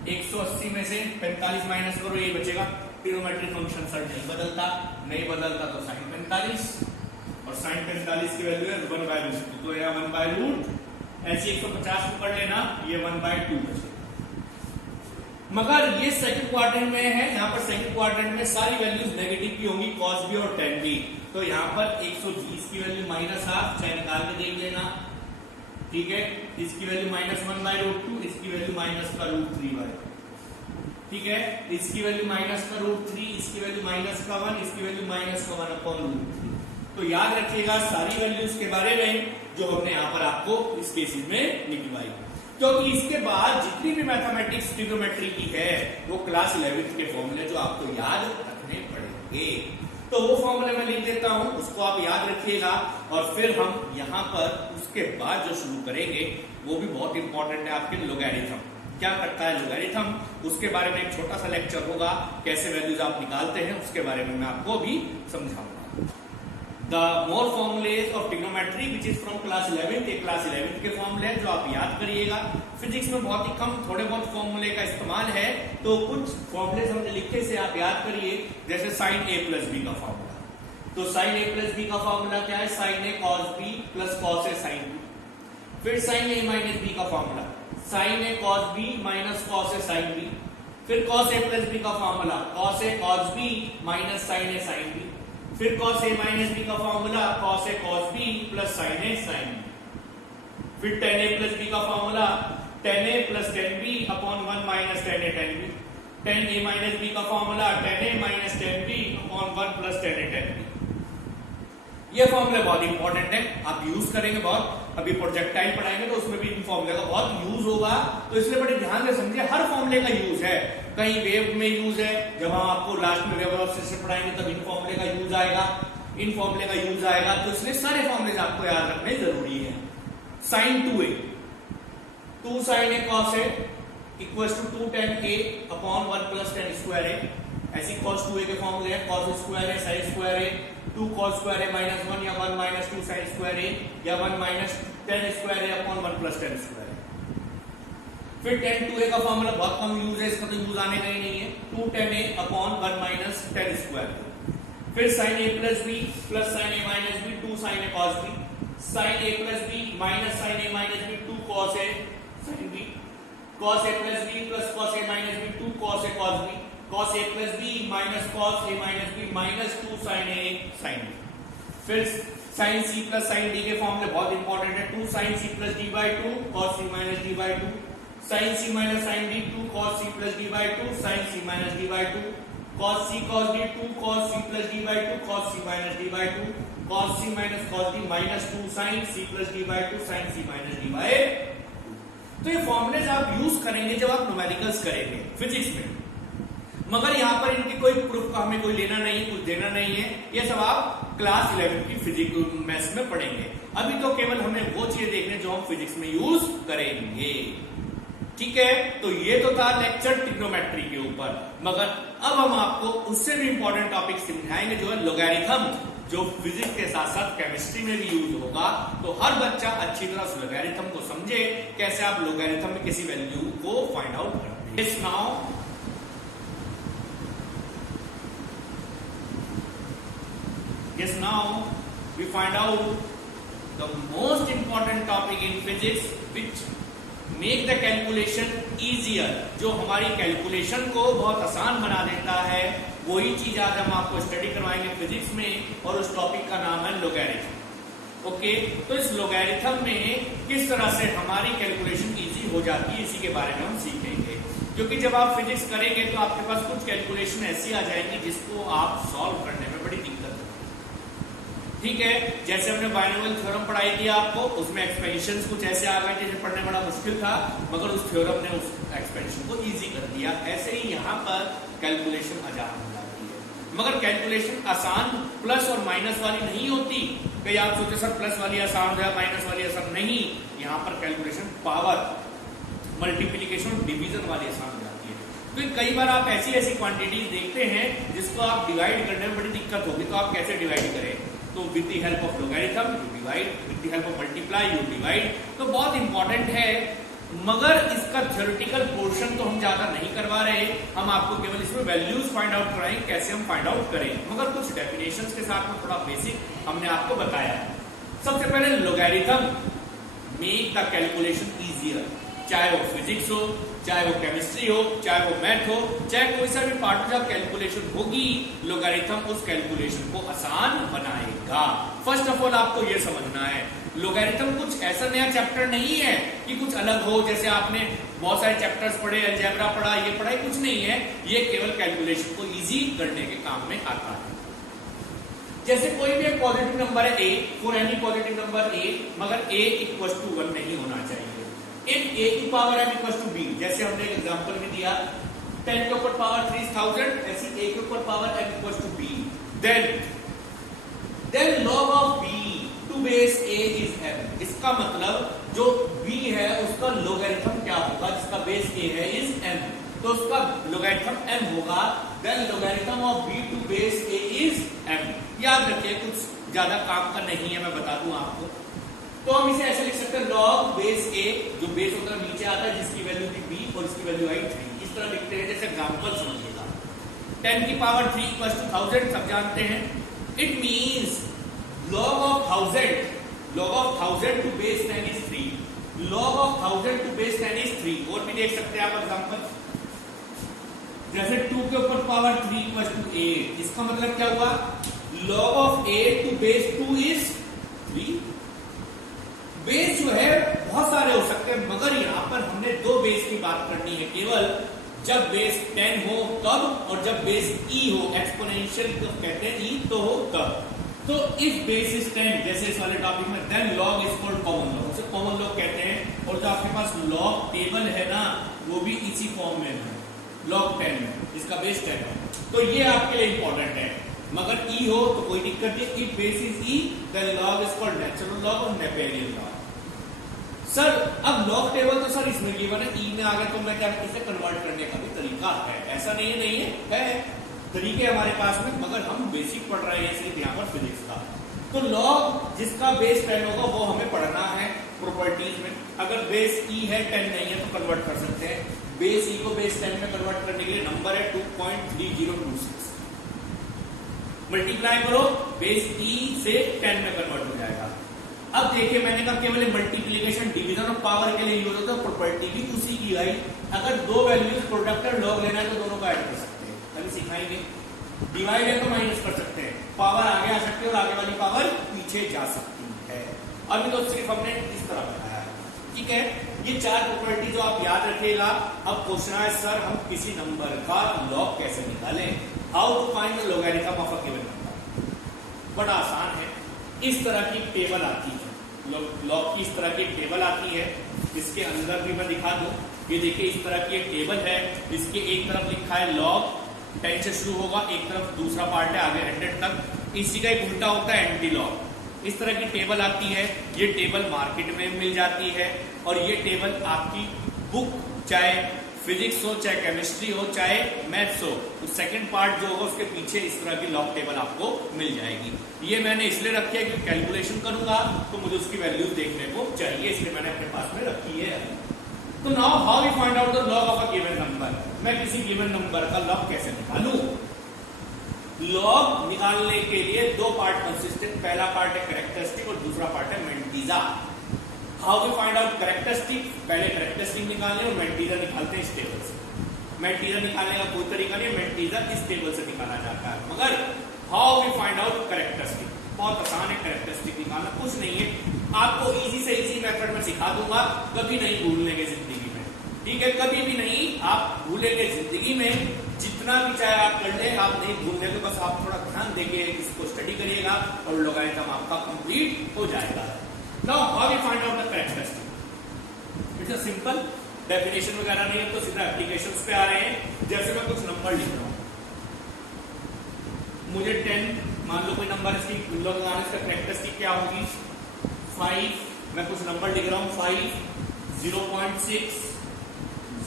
180 में से 45 माइनस करो, ये बचेगा। ट्रिग्नोमेट्रिक फंक्शन सर नहीं बदलता, नहीं बदलता तो साइन 45 और साइन 45 की वैल्यू है 1/√, तो यह 1/√। ऐसे 150 को कर लेना, ये 1/2 बचे। मगर ये सेकंड क्वाड्रेंट में है, यहाँ पर सेकंड क्वाड्रेंट में सारी वैल्यूज नेगेटिव की होंगी, cos भी और tan भी। तो यहाँ पर 120 की वैल्यू -1/2, चाहे निकाल के देख लेना, ठीक है। इसकी वैल्यू -1/√2, इसकी वैल्यू -√3/2, ठीक है। इसकी वैल्यू -√3, इसकी वैल्यू -1, इसकी वैल्यू -1/√3। तो याद रखिएगा सारी वैल्यूज के बारे में जो हमने यहाँ पर आपको इस केसेस में निकलवाई, क्योंकि इसके बाद जितनी भी मैथमेटिक्स ट्रिग्नोमेट्री की है वो क्लास 11th के फॉर्मूले जो आपको याद रखने पड़ेंगे। तो वो फॉर्मूले मैं लिख देता हूं, उसको आप याद रखिएगा। और फिर हम यहाँ पर उसके बाद जो शुरू करेंगे वो भी बहुत इंपॉर्टेंट है, आपके लोगैरिथम। क्या करता है लोगैरिथम, उसके बारे में एक छोटा सा लेक्चर होगा, कैसे वैल्यूज आप निकालते हैं उसके बारे में मैं आपको अभी समझाऊंगा। The more formulas of trigonometry which is from class 11th, ये क्लास 11th के फॉर्मूले हैं जो आप याद करिएगा। फिजिक्स में बहुत ही कम थोड़े बहुत फॉर्मूले का इस्तेमाल है, तो कुछ फॉर्मूले हमने लिखे से आप याद करिए, जैसे साइन a + b का फॉर्मूला। तो साइन a + b का फॉर्मूला क्या है, sine a cos b + cos a sin b। फिर साइन a - b का formula, sine a cos b - cos a sin b। फिर cos a + b का formula, cos a cos b - sin a sin b। फिर cos a - b का formula, cos a cos b + sin a sin b। फिर tan a + b का formula, tan a + tan b / 1 - tan a tan b। tan a - b का formula, tan a - tan b / 1 + tan a tan b। ये फॉर्मूले बहुत important है, आप use करेंगे बहुत। अभी प्रोजेक्टाइल पढ़ाएंगे तो उसमें भी इन फॉर्मूले का बहुत यूज होगा, तो इसलिए बड़े ध्यान से समझिए, हर फॉर्मूले का यूज है। कहीं वेव में यूज है, जब हम आपको लास्ट में वेव ऑफ सिस्टम पढ़ाएंगे तब इन फॉर्मूले का यूज आएगा, इन फॉर्मूले का यूज आएगा, तो इसलिए सारे फॉर्मूले आपको याद रखने जरूरी है। Sine 2a, 2 sin a cos a = 2 tan a / 1 + tan square a। ऐसी cos 2a के फॉर्मूले हैं, cos square a sin square a, 2 cos square a - 1 या 1 - 2 sin square a या 1 - tan square a / 1 + tan square a। फिर tan 2a का formula बहुत कम use है, इसका तो यूज आने का ही नहीं है, 2 tan a / 1 - tan square a। फिर sin a + b + sin a - b, 2 sin a cos b। sin a + b - sin a - b, 2 cos a sin b। cos a + b + cos a - b, 2 cos a cos b। cos a + b - cos a - b, -2 sin a sin b। फिर sin c + sin d के फॉर्मूले बहुत important है, 2 sin c + d/2 cos c - d/2। sin c - sin d, 2 cos c + d/2 sin c - d/2। cos c cos d, 2 cos c + d/2 cos c - d/2। cos c - cos d, -2 sin c + d/2 sin c - d/2। तो ये formulas आप use करेंगे जब आप numericals करेंगे physics में, मगर यहाँ पर इनकी कोई प्रूफ का हमें कोई लेना नहीं, कुछ देना नहीं है, ये सब आप क्लास 11 की फिजिक्स मैथ्स में पढ़ेंगे। अभी तो केवल हमें वो चीजें देखने जो हम फिजिक्स में यूज करेंगे। ठीक है, तो ये तो था लेक्चर ट्रिग्नोमेट्री के ऊपर, मगर अब हम आपको उससे भी इंपॉर्टेंट टॉपिक समझाएंगे जो है लोगैरिथम, जो फिजिक्स के साथ साथ केमिस्ट्री में भी यूज होगा। तो हर बच्चा अच्छी तरह से लोगैरिथम को समझे, कैसे आप लोगैरिथम में किसी वैल्यू को फाइंड आउट करते हैं। Yes, now we find out the most important topic in physics which make the calculation easier, जो हमारी कैलकुलेशन को बहुत आसान बना देता है, वही चीज आज हम आपको स्टडी करवाएंगे फिजिक्स में, और उस टॉपिक का नाम है लोगैरिथम। ओके, तो इस लोगैरिथम में किस तरह से हमारी कैलकुलेशन इजी हो जाती है, इसी के बारे में हम सीखेंगे। क्योंकि जब आप फिजिक्स करेंगे तो आपके पास कुछ कैलकुलेशन ऐसी आ जाएंगी जिसको आप सॉल्व करने में बड़ी दिक्कत होगी। ठीक है, जैसे हमने बाइनोमियल थ्योरम पढ़ाई थी आपको, उसमें एक्सपेंशंस कुछ ऐसे आ गए जिसे पढ़ने बड़ा मुश्किल था, मगर उस थ्योरम ने उस एक्सपेंशन को इजी कर दिया। ऐसे ही यहाँ पर कैलकुलेशन आसान हो जाती है, मगर कैलकुलेशन आसान प्लस और माइनस वाली नहीं होती। कई आप सोचे सर प्लस वाली आसान हो जाए, माइनस वाली आसान नहीं, यहाँ पर कैलकुलेशन पावर, मल्टीप्लीकेशन, डिवीजन वाली आसान हो जाती है। तो कई बार आप ऐसी ऐसी क्वांटिटीज देखते हैं जिसको आप डिवाइड करने में बड़ी दिक्कत होगी, तो आप कैसे डिवाइड करें? तो with the help of logarithm you divide, with the help of multiply you divide. तो बहुत इंपॉर्टेंट है, मगर इसका थ्योरेटिकल पोर्शन तो हम ज्यादा नहीं करवा रहे, हम आपको केवल इसमें वैल्यूज फाइंड आउट कराएंगे, कैसे हम फाइंड आउट करें, मगर कुछ डेफिनेशंस के साथ में थोड़ा बेसिक हमने आपको बताया। सबसे पहले logarithm make the calculation easier, चाहे वो फिजिक्स हो, चाहे वो केमिस्ट्री हो, चाहे वो मैथ हो, चाहे कोई सा भी पार्ट ऑफ कैलकुलेशन होगी, लोगैरिथम उस कैलकुलेशन को आसान बनाएगा। फर्स्ट ऑफ ऑल आपको यह समझना है, लोगैरिथम कुछ ऐसा नया चैप्टर नहीं है कि कुछ अलग हो, जैसे आपने बहुत सारे चैप्टर्स पढ़े, अलजेब्रा पढ़ा, ये पढ़ाई, कुछ नहीं है। ये केवल कैलकुलेशन को इजी करने के काम में आता है। जैसे कोई भी एक पॉजिटिव नंबर है a, for any positive number a, मगर a इक्वल टू 1 नहीं होना चाहिए। इफ a की power m equal to b, जैसे हमने एक एग्जांपल में दिया 10 के ऊपर पावर 3000, ऐसी a के ऊपर power m equal to b, then log of b to base a is m। इसका मतलब जो b है उसका लोगैरिथम क्या होगा, जिसका बेस a है इज m, तो उसका लोगैरिथम m होगा। Then logarithm of b to base a is m। याद रखिए, कुछ ज्यादा काम का नहीं है, मैं बता दूं आपको। तो हम इसे ऐसे लिख सकते हैं, log बेस a, जो बेस होता है नीचे आता है, जिसकी वैल्यू थी b और इसकी वैल्यू आई 3, इस तरह लिखते हैं। जैसे एग्जांपल समझिएगा, 10 की पावर 3 इक्वल टू 1000, सब जानते हैं। It means log of 1000 to base 10 is 3, log of 1000 to base 10 is 3। और भी देख सकते हैं आप एग्जांपल, जैसे 2 के ऊपर पावर 3 इक्वल टू 8, इसका मतलब क्या हुआ, log of 8 to base 2 is 3। Base जो है बहुत सारे हो सकते हैं, मगर यहां पर हमने दो बेस की बात करनी है केवल, जब बेस 10 हो तब, और जब बेस e हो, एक्सपोनेंशियल कहते हैं e, तो हो तब। तो इफ बेस इज 10, जैसे इस वाले टॉपिक में, then log is called common log, उसे कॉमन लॉग कहते हैं। और जो आपके पास log टेबल है ना, वो भी इसी फॉर्म में है, log 10 में, जिसका बेस 10 है। तो ये आपके लिए इंपॉर्टेंट है, मगर e हो तो कोई दिक्कत नहीं। If base is e, then log is called natural log और नेपेरियन लॉग। सर अब लॉग टेबल तो सर इसमें गिवन है, ई में आ गया, तो मैं क्या इसे कन्वर्ट करने का भी तरीका है, ऐसा नहीं है, नहीं है तरीके हमारे पास में, मगर हम बेसिक पढ़ रहे हैं इसलिए यहाँ पर फिजिक्स का। तो लॉग जिसका बेस 10 होगा वो हमें पढ़ना है प्रॉपर्टीज में। अगर बेस ई है 10 नहीं है तो कन्वर्ट कर सकते हैं। बेस ई को बेस 10 में कन्वर्ट करने के लिए नंबर है 2.3026, मल्टीप्लाई करो, बेस ई से 10 में कन्वर्ट हो जाएगा। अब देखिए, मैंने कहा केवल मल्टीप्लिकेशन, डिवीजन ऑफ पावर के लिए यूज होता है, प्रॉपर्टी भी उसी की आई। अगर दो वैल्यूज प्रोडक्ट और लॉग लेना है तो दोनों का ऐड कर सकते हैं, कभी सिखाएंगे। डिवाइड है तो माइनस कर सकते हैं, पावर आगे आ सकती है और आगे वाली पावर पीछे जा सकती है। अभी तो सिर्फ हमने इस तरह बताया है, ठीक है। ये चार प्रॉपर्टी जो आप याद रखिएगा। अब पूछना है सर हम किसी नंबर का लॉग कैसे निकालें, how to find the logarithm of a given number. बड़ा आसान है, इस तरह की टेबल आती है, लॉग की इस तरह की टेबल आती है। इसके अंदर भी मैं दिखा दूं, ये देखिए इस तरह की एक टेबल है, इसके एक तरफ लिखा है लॉग, 10 से शुरू होगा, एक तरफ दूसरा पार्ट है आगे 100 तक। इसी का एक उल्टा होता है एंटी लॉग। इस तरह की टेबल आती है, ये टेबल मार्केट में मिल जाती है, और ये टेबल आपकी बुक चाहे फिजिक्स हो, चाहे केमिस्ट्री हो, चाहे मैथ्स हो, तो सेकंड पार्ट जो होगा उसके पीछे इस तरह की लॉग टेबल आपको मिल जाएगी। ये मैंने इसलिए रखी है कि कैलकुलेशन करूंगा तो मुझे उसकी वैल्यूज देखने को चाहिए, इसलिए मैंने अपने पास में रखी है। तो now how we find out the log of a given number. मैं किसी गिवन नंबर का लॉग कैसे निकालूं? लॉग निकालने के लिए दो पार्ट कंसिस्टेंट, पहला पार्ट है कैरेक्टरिस्टिक और दूसरा पार्ट है mantissa. How we find out characteristic? पहले कैरेक्टरिस्टिक निकालने और मेंटीजा निकालते हैं इस टेबल से। मेंटीजा निकालने का कोई तरीका नहीं, मेंटीजा इस टेबल से निकाला जाता है। मगर how we find out characteristic, बहुत आसान है कैरेक्टरिस्टिक निकालना, कुछ नहीं है। आपको इजी से इजी मेथड में सिखा दूंगा, कभी नहीं भूल लेंगे जिंदगी में, ठीक है? कभी भी नहीं आप भूलेंगे जिंदगी में, जितना भी चाहे आप कर ले, आप नहीं भूलने के, बस आप थोड़ा ध्यान देके इसको स्टडी करिएगा और लॉगरिथम आपका कंप्लीट हो जाएगा। Now how we find out the characteristic? It's a simple, definition वगैरह नहीं है तो सीधा एप्लीकेशंस पे आ रहे हैं। जैसे मैं कुछ नंबर लिख रहा हूं, मुझे 10 मान लो कोई नंबर, इसकी लॉग लगाने इसका कैरेक्टरिस्टिक क्या होगी? 5। मैं कुछ नंबर लिख रहा हूं 5, 0.6,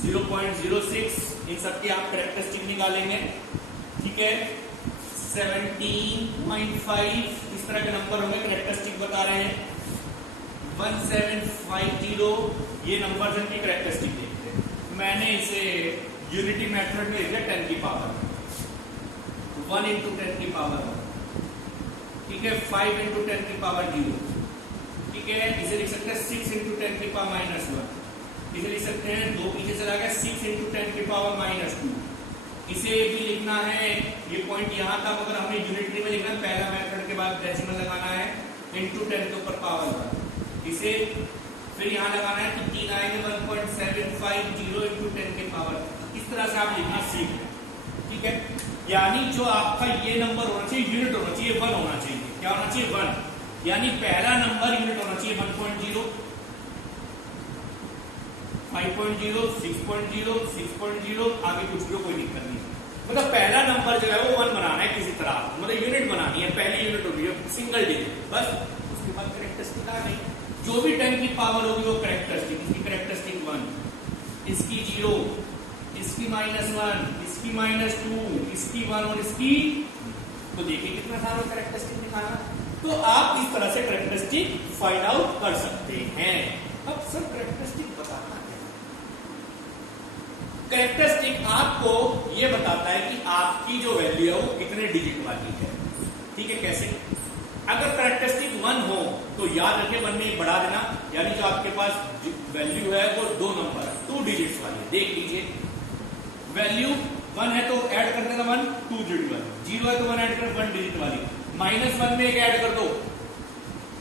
0.06, इन सब की आप कैरेक्टरिस्टिक निकालेंगे, ठीक है? 17.5, इस तरह के नंबर होंगे, कैरेक्टरिस्टिक बता रहे हैं। 1750, ये नंबर जिनकी कैरेक्टरिस्टिक देखते हैं। मैंने इसे यूनिटी मेथड में लिखा 10 की पावर 1 इंटू 10 की पावर 1, ठीक है? 5 इंटू 10 की पावर 0, ठीक है? इसे लिख सकते हैं 6 इंटू 10 की पावर -1, इसे लिख सकते हैं 2 पीछे चला गया 6 इंटू 10 की पावर -2। इसे भी लिखना है, ये पॉइंट यहां था, मगर हमें यूनिटरी में लिखना है, पहला मेथड के बाद डेसिमल लगाना है, इंटू 10 के ऊपर पावर 1। इसे फिर यहां लगाना है तो 3 आएंगे, 1.750 इंटू 10 के पावर। इस तरह से आप लिखना सीख लें, ठीक है? यानी जो आपका ये नंबर होना चाहिए, यूनिट होना चाहिए, 1 होना चाहिए। क्या होना चाहिए? 1। यानी पहला नंबर यूनिट होना चाहिए 1.0, 5.0, 6.0, 6.0, आगे कुछ भी कोई दिक्कत नहीं। मतलब पहला नंबर जो है वो 1 बनाना है किसी तरह, मतलब यूनिट बनानी है, पहली यूनिट होगी सिंगल डिजिट, बस। उसके बाद कैरेक्टरिस्टिक आ गई, जो भी 10 की पावर होगी वो कैरेक्टरिस्टिक, इसकी कैरेक्टरिस्टिक 1, इसकी 0, इसकी -1, इसकी -2, इसकी 1 और इसकी, तो देखिए कितना सारा कैरेक्टरिस्टिक निकालना। तो आप इस तरह से कैरेक्टरिस्टिक फाइंड आउट कर सकते हैं। अब सर कैरेक्टरिस्टिक बताना है, कैरेक्टरिस्टिक आपको ये बताता है कि आपकी जो वैल्यू है वो कितने डिजिट वाली है, ठीक है? कैसे? अगर कैरेक्टरिस्टिक 1 हो तो याद रखें 1 में एक बढ़ा देना, यानी जो आपके पास वैल्यू है वो 2 नंबर 2 डिजिट्स वाली। देख लीजिए, वैल्यू 1 है तो ऐड कर देना 1 2 डिजिट वाली, 0 है तो 1 ऐड कर 1 डिजिट वाली, -1 में एक ऐड कर दो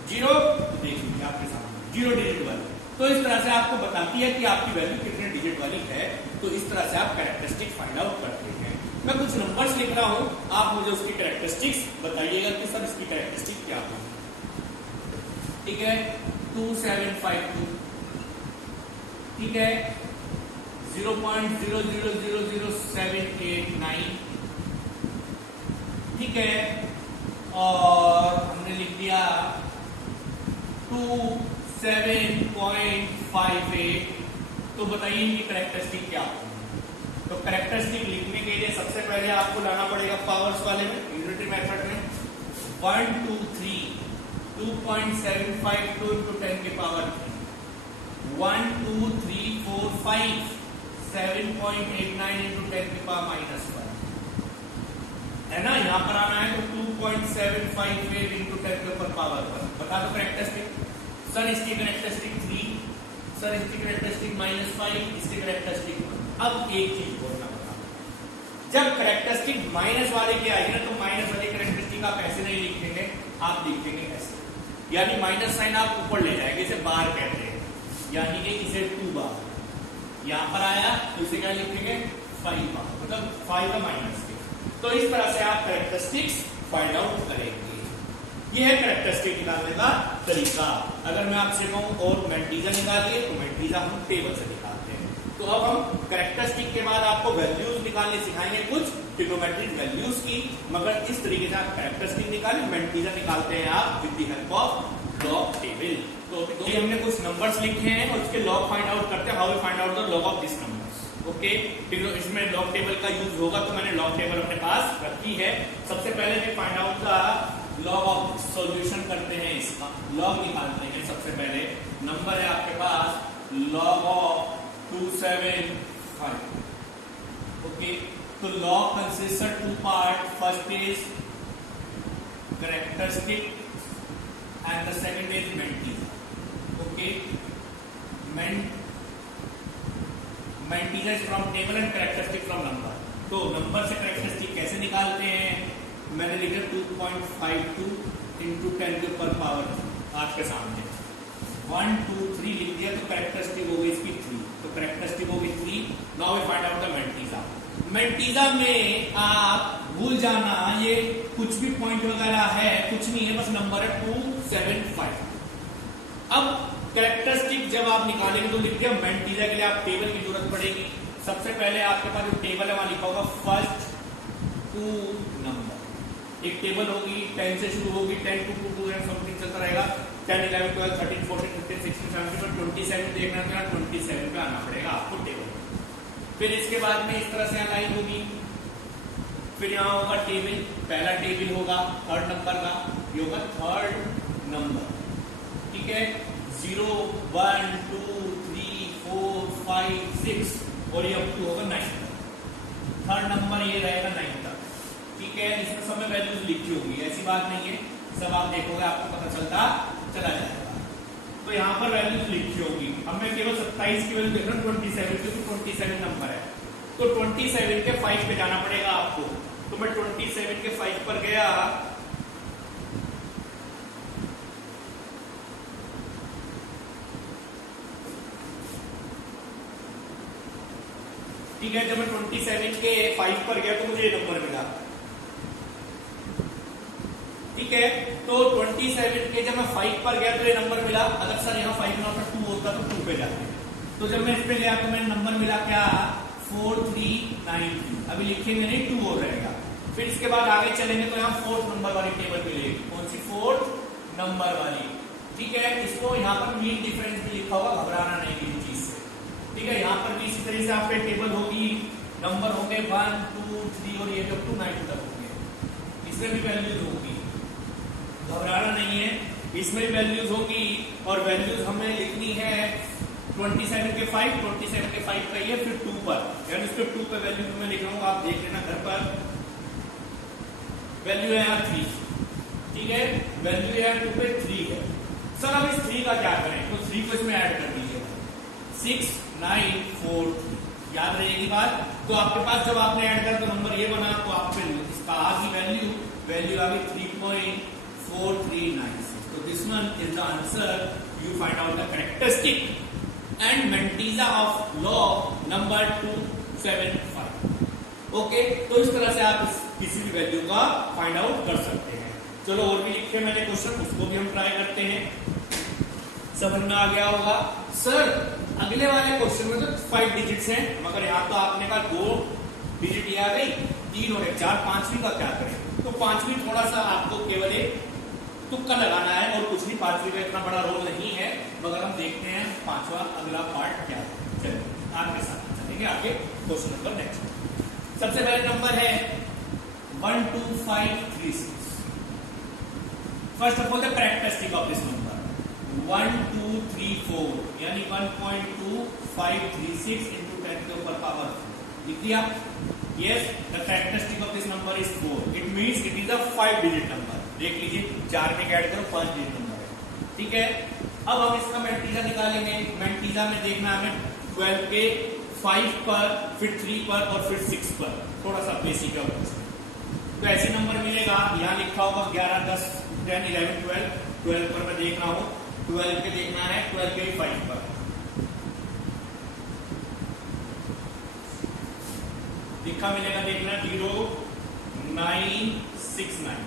0, तो देख लीजिए आपके सामने 0 डिजिट वाली। तो इस तरह से आपको बताती है कि आपकी वैल्यू कितने डिजिट वाली है। तो इस तरह से आप कैरेक्टरिस्टिक फाइंड आउट करते हैं। मैं कुछ नंबर्स लिख रहा हूं, आप मुझे उसकी कैरेक्टरिस्टिक्स बताइएगा कि सर इसकी कैरेक्टरिस्टिक क्या होगी, ठीक है? 2752, ठीक है? 0.0000789, ठीक है? और हमने लिख दिया 27.58। तो बताइए इनकी कैरेक्टरिस्टिक क्या होगी? तो कैरेक्टरिस्टिक लिखने के लिए सबसे पहले आपको लाना पड़ेगा पावर्स वाले में, यूनिटरी मेथड में। 1 2 3, 2.752 इंटू 10 की पावर 3, 1 2 3 4 5, 7.89 इंटू 10 की पावर -1, है ना? यहां पर आना है तो 2.758 इंटू 10 के ऊपर पावर 1। बता दो कैरेक्टरिस्टिक। सर इसकी कैरेक्टरिस्टिक 3, सर इसकी कैरेक्टरिस्टिक -5, इसकी कैरेक्टरिस्टिक 1। अब एक चीज बोलना बता, जब कैरेक्टरिस्टिक माइनस वाले की आएगी ना, तो माइनस वाली कैरेक्टरिस्टिक आप ऐसे नहीं लिखेंगे, आप लिखेंगे ऐसे, यानी माइनस साइन आप ऊपर ले जाएंगे, इसे बार कहते हैं, यानी कि इसे 2 बार। यहां पर आया तो इसे क्या लिखेंगे? 5 बार, मतलब 5 का माइनस के। तो इस तरह से आप कैरेक्टरिस्टिक्स फाइंड आउट करेंगे। ये है कैरेक्टरिस्टिक निकालने का तरीका। अगर मैं आपसे कहूं और मेंटीजा निकालिए, तो मेंटीजा हम टेबल से निकालते हैं। तो अब हम कैरेक्टरिस्टिक के बाद आपको वैल्यूज निकालने सिखाएंगे, कुछ ट्रिग्नोमेट्रिक वैल्यूज की, मगर इस तरीके से आप कैरेक्टरिस्टिक निकालें, मेंटीजा निकालते हैं आप with the help of log table. तो ये हमने कुछ नंबर्स लिखे हैं और उसके लॉग फाइंड आउट करते हैं, how we find out the log of this numbers. Okay, इसमें लॉग टेबल का यूज होगा, तो मैंने लॉग टेबल अपने पास रखी है। सबसे पहले मैं find out the log of, solution करते हैं, इसका लॉग निकालते हैं। सबसे पहले नंबर है आपके पास लॉग ऑफ 275। ओके, तो log consist of two part, first is characteristic and the second is Mentiza. Okay, Mentiza is from table and characteristic from number. तो नंबर से कैरेक्टरिस्टिक कैसे निकालते हैं? मैंने लिखा 2.52 इंटू 10 के ऊपर पावर आपके सामने 1 2 3 लिख दिया, तो कैरेक्टरिस्टिक हो गई इसकी 3, तो कैरेक्टरिस्टिक हो गई 3। Now we find out the Mentiza। Mentiza में आप भूल जाना, ये कुछ भी पॉइंट वगैरह है कुछ नहीं है, बस नंबर है 275। अब कैरेक्टरिस्टिक जब आप निकालेंगे तो लिख दिया। Mentiza के लिए आप टेबल की जरूरत पड़ेगी। सबसे पहले आपके पास जो टेबल है वहां लिखा होगा फर्स्ट 2 नंबर। एक टेबल होगी 10 से शुरू होगी, 10 to 2 एंड समथिंग चलता रहेगा, 10 11 12 13 14 15 16 17 पर 27 देखना है, 27 पे आना पड़ेगा आपको टेबल। फिर इसके बाद में इस तरह से अलाइन होगी, फिर यहाँ होगा टेबल, पहला टेबल होगा थर्ड नंबर का, ये होगा थर्ड नंबर। ठीक है, 0 1 2 3 4 5 6 और ये अप टू होगा 9 तक। थर्ड नंबर ये रहेगा 9 तक। ठीक है, इसमें सब में वैल्यूज लिखी होगी, ऐसी बात नहीं है, सब आप देखोगे आपको पता चलता चला जाएगा। तो यहाँ पर वैल्यूज लिखी होगी। अब मैं केवल 27 की वैल्यू देख रहा हूँ 27, क्योंकि 27 नंबर है, तो 27 के 5 पे जाना पड़ेगा आपको। तो मैं 27 के 5 पर गया, ठीक है, जब मैं 27 के 5 पर गया तो मुझे ये नंबर मिला। ठीक है, तो 27 के जब मैं 5 पर गया तो ये नंबर मिला। अगर सर यहाँ 5 ना 2 होता तो 2 पे जाते, तो जब मैं इस पे गया तो मैंने नंबर मिला क्या 4393। अभी लिखेंगे नहीं, 2 और रहेगा। फिर इसके बाद आगे चलेंगे तो यहाँ 4th नंबर वाली टेबल मिलेगी। कौन सी 4th नंबर वाली? ठीक है, इसको यहाँ पर मीन डिफरेंस भी लिखा होगा, घबराना नहीं किसी चीज से। ठीक है, यहाँ पर भी इसी तरह से आप पे टेबल होगी, नंबर होंगे 1 2 3 और ये अप टू 9 तक होंगे। इसमें भी वैल्यूज होगी, घबराना नहीं है, इसमें भी वैल्यूज होगी। और वैल्यूज हमें लिखनी है 27 के 5, 27 के 5 पे है, फिर 2 पर, यानी इस पे 2 पे वैल्यू मैं लिख रहा हूँ, आप देख लेना घर पर। वैल्यू है यहाँ 3, ठीक है, वैल्यू है 2 पे 3 है। सर अब इस 3 का क्या करें? तो 3 को इसमें ऐड कर दीजिए, 6 9 4 3, याद रहेगी बात। तो आपके पास जब आपने ऐड कर तो नंबर ये बना, तो आप फिर इसका आ गई वैल्यू आ गई 3.4396। तो this one is the answer. You find out the characteristic and Mentiza of log number 275। Okay, तो इस तरह से आप किसी भी वैल्यू का फाइंड आउट कर सकते हैं। चलो और भी लिखे मैंने क्वेश्चन, उसको भी हम ट्राई करते हैं। समझ में आ गया होगा। सर अगले वाले क्वेश्चन में तो 5 डिजिट्स हैं, मगर यहाँ तो आपने कहा 2 डिजिट आ गई, 3 और 1 4, 5वीं का क्या करें? तो 5वीं थोड़ा सा आपको केवल एक तुक्का लगाना है और कुछ नहीं, 5वीं का इतना बड़ा रोल नहीं है, मगर हम देखते हैं 5वां अगला पार्ट क्या है। चलिए आपके साथ चलेंगे आगे क्वेश्चन नंबर नेक्स्ट। सबसे पहले नंबर है 12536। First of all the characteristic of this number 1234, यानी 1.2536 इंटू 10 के ऊपर पावर 4 लिख दिया। Yes, the characteristic of this number is 4, it means it is a 5 digit number. देख लीजिए 4 में ऐड करो 5 डिजिट नंबर है। ठीक है, अब हम इसका Mentiza निकालेंगे। Mentiza में देखना हमें 12 के 5 पर, फिर 3 पर और फिर 6 पर, थोड़ा सा बेसिक है। तो ऐसे नंबर मिलेगा, यहाँ लिखा होगा 11 10 10 11 12। 12 पर मैं देख रहा हूँ, 12 के देखना है 12 के 5 पर लिखा मिलेगा, देखना 0969।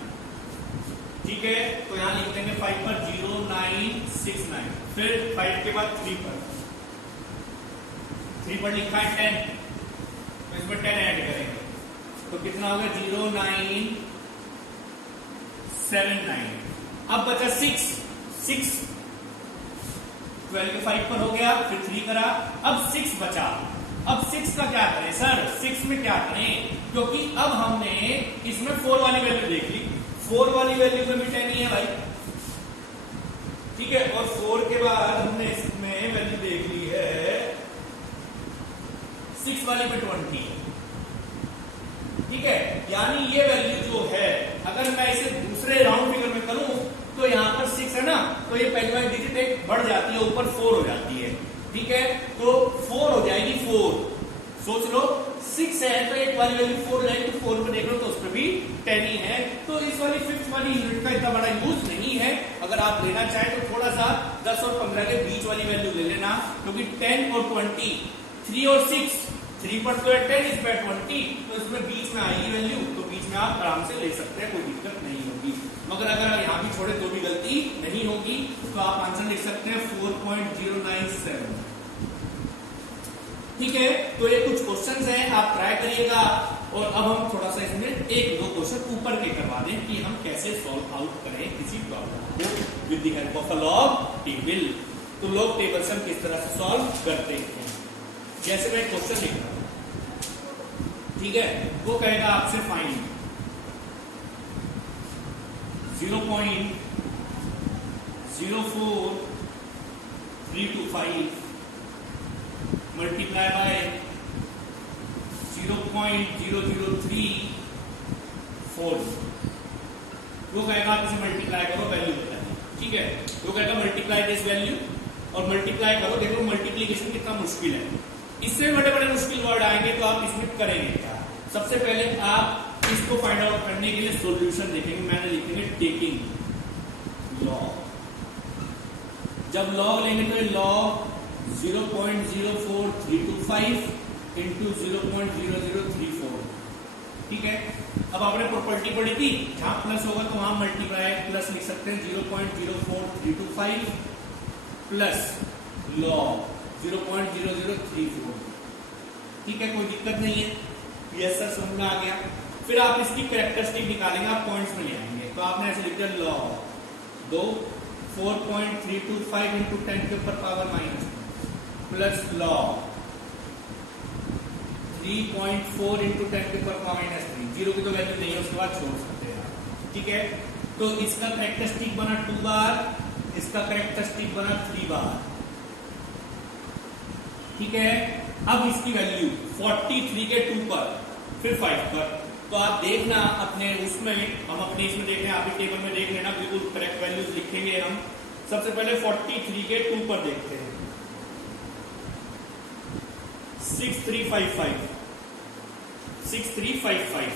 ठीक है, तो यहां लिख देंगे 5 पर 0969, फिर 5 के बाद 3 पर, 3 पर लिखा है 10, तो इसमें 10 ऐड करेंगे तो कितना होगा 0979। अब बचा 6 6 12 के 5 पर हो गया, फिर 3 करा, अब 6 बचा। अब 6 का क्या करें सर, 6 में क्या करें, क्योंकि अब हमने इसमें 4 वाली वैल्यू देख ली, 4 वाली वैल्यू में भी 10 ही है भाई, ठीक है। और 4 के बाद हमने इसमें वैल्यू देख ली है 6 वाली में 20, ठीक है। यानी ये वैल्यू जो है, अगर मैं इसे दूसरे राउंड फिगर में करूं तो यहां पर 6 है ना, तो ये पहली वाली डिजिट एक बढ़ जाती है, ऊपर 4 हो जाती है, ठीक है। तो 4 हो जाएगी 4, सोच लो 6 है तो एक वाली वैल्यू 4 जाएगी, तो 4 में देख लो तो उस पर भी 10 ही है। तो इस वाली 5th वाली यूनिट का इतना बड़ा यूज नहीं है। अगर आप लेना चाहें तो थोड़ा सा 10 और 15 के बीच वाली वैल्यू ले लेना, क्योंकि 10 और 20, 3 और 6, 3 पर स्क्वायर 10 इज बाय 20, तो इसमें बीच में आएगी वैल्यू, तो बीच में आप आराम से ले सकते हैं, कोई दिक्कत नहीं होगी। मगर अगर यहाँ भी छोड़े तो भी गलती नहीं होगी, तो आप आंसर लिख सकते हैं 4.097, ठीक है। तो ये कुछ क्वेश्चंस हैं, आप ट्राई करिएगा। और अब हम थोड़ा सा इसमें 1-2 क्वेश्चन ऊपर के करवा दें कि हम कैसे सॉल्व आउट करें किसी प्रॉब्लम को with the help of a log table. तो लॉग टेबल से हम किस तरह से सॉल्व करते हैं, जैसे मैं क्वेश्चन लिख रहा हूं, ठीक है। वो कहेगा आपसे फाइंड 0.04325 मल्टीप्लाई बाय 0.0034, वो कहेगा आप इसे मल्टीप्लाई करो, वैल्यू बताइए, ठीक है। वो कहेगा मल्टीप्लाई दिस वैल्यू, और मल्टीप्लाई करो, देखो मल्टीप्लीकेशन कितना मुश्किल है, इससे बड़े बड़े मुश्किल वर्ड आएंगे तो आप इसमें करेंगे क्या। सबसे पहले आप इसको फाइंड आउट करने के लिए सॉल्यूशन देखेंगे, मैंने लिखेंगे टेकिंग लॉग। जब लॉग लेंगे तो लॉग 0.04325 इंटू 0.0034, ठीक है। अब आपने प्रॉपर्टी पढ़ी थी, जहां प्लस होगा तो वहां मल्टीप्लाई प्लस लिख सकते हैं, 0.04325 प्लस लॉग 0.0034, ठीक है, कोई दिक्कत नहीं है। यस सर, समझ में आ गया। फिर आप इसकी कैरेक्टरिस्टिक निकालेंगे, आप पॉइंट्स में ले आएंगे, तो आपने ऐसे लिख दिया लॉग 4.325 इंटू 10 के ऊपर power minus plus log 3.4 into 10 के ऊपर पावर माइनस 3, 0 की तो वैल्यू नहीं है, उसके बाद छोड़ सकते हैं, ठीक है। तो इसका कैरेक्टरिस्टिक बना 2 बार, इसका कैरेक्टरिस्टिक बना 3 बार, ठीक है। अब इसकी वैल्यू 43 के 2 पर, फिर 5 पर, तो आप देखना अपने उसमें, हम अपने इसमें देख रहे हैं, आप भी टेबल में देख लेना, बिल्कुल करेक्ट वैल्यूज लिखेंगे हम। सबसे पहले 43 के 2 पर देखते हैं, 6355,